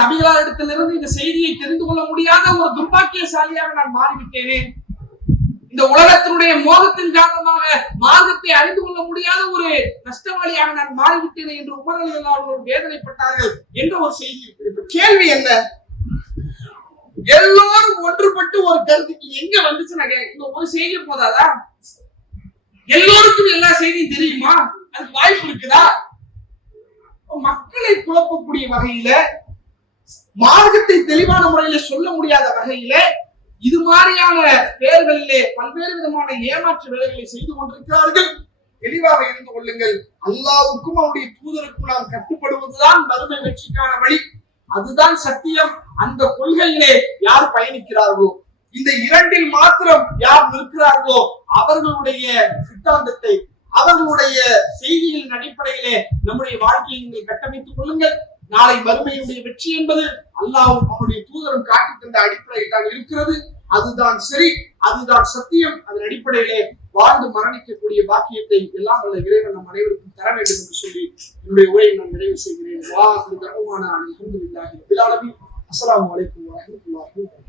நபிகளார் இடத்திலிருந்து இந்த செய்தியை தெரிந்து கொள்ள முடியாத ஒரு துர்பாக்கியசாலியாக நான் மாறிவிட்டேனே, இந்த உலகத்தினுடைய மோகத்தின் காரணமாக மார்க்கத்தை அறிந்து கொள்ள முடியாத ஒரு நஷ்டவாளியாக நான் மாறிவிட்டேன் என்று உமர் ரலியல்லாஹு வேதனைப்பட்டார்கள் என்ற ஒரு செய்தி இருக்கிறது. கேள்வி என்ன? எல்லோரும் ஒன்றுபட்டு ஒரு கருத்துக்கு எங்க வந்துச்சு? இந்த ஒரு செய்தி போதாதா? எல்லோருக்கும் எல்லா செய்தியும் தெரியுமா? அதுக்கு வாய்ப்பு இருக்குதா? மக்களை குழப்பக்கூடிய வகையில, மார்க்கத்தை தெளிவான முறையில சொல்ல முடியாத வகையில இது மாதிரியான பெயர்களிலே பல்வேறு விதமான ஏமாற்று வேலைகளை செய்து கொண்டிருக்கிறார்கள். தெளிவாக இருந்து கொள்ளுங்கள், அல்லாஹ்வுக்கும் அவருடைய தூதருக்கும் நாம் கட்டுப்படுவதுதான் மறுமை வெற்றிக்கான வழி, அதுதான் சத்தியம். அந்த கொள்கையிலே யார் பயணிக்கிறார்களோ, இந்த இரண்டில் மாத்திரம் யார் நிற்கிறார்களோ, அவர்களுடைய சித்தாந்தத்தை, அவர்களுடைய செய்திகளின் அடிப்படையிலே நம்முடைய வாழ்க்கையை நீங்கள் கட்டமைத்துக் கொள்ளுங்கள். நாளை மறுமையுடைய வெற்றி என்பது அல்லாஹ்வும் அவருடைய தூதரும் காட்டி தந்த அடிப்படையில் தான் இருக்கிறது. அதுதான் சரி, அதுதான் சத்தியம். அதன் அடிப்படையிலே வாழ்ந்து மரணிக்கக்கூடிய பாக்கியத்தை எல்லாம் வல்ல இறைவன் நம் அனைவருக்கும் தர வேண்டும் என்று சொல்லி என்னுடைய உரையை நான் நிறைவு செய்கிறேன். அஸ்ஸலாமு அலைக்கும் வரஹ்மத்துல்லாஹி வபரகாத்துஹு.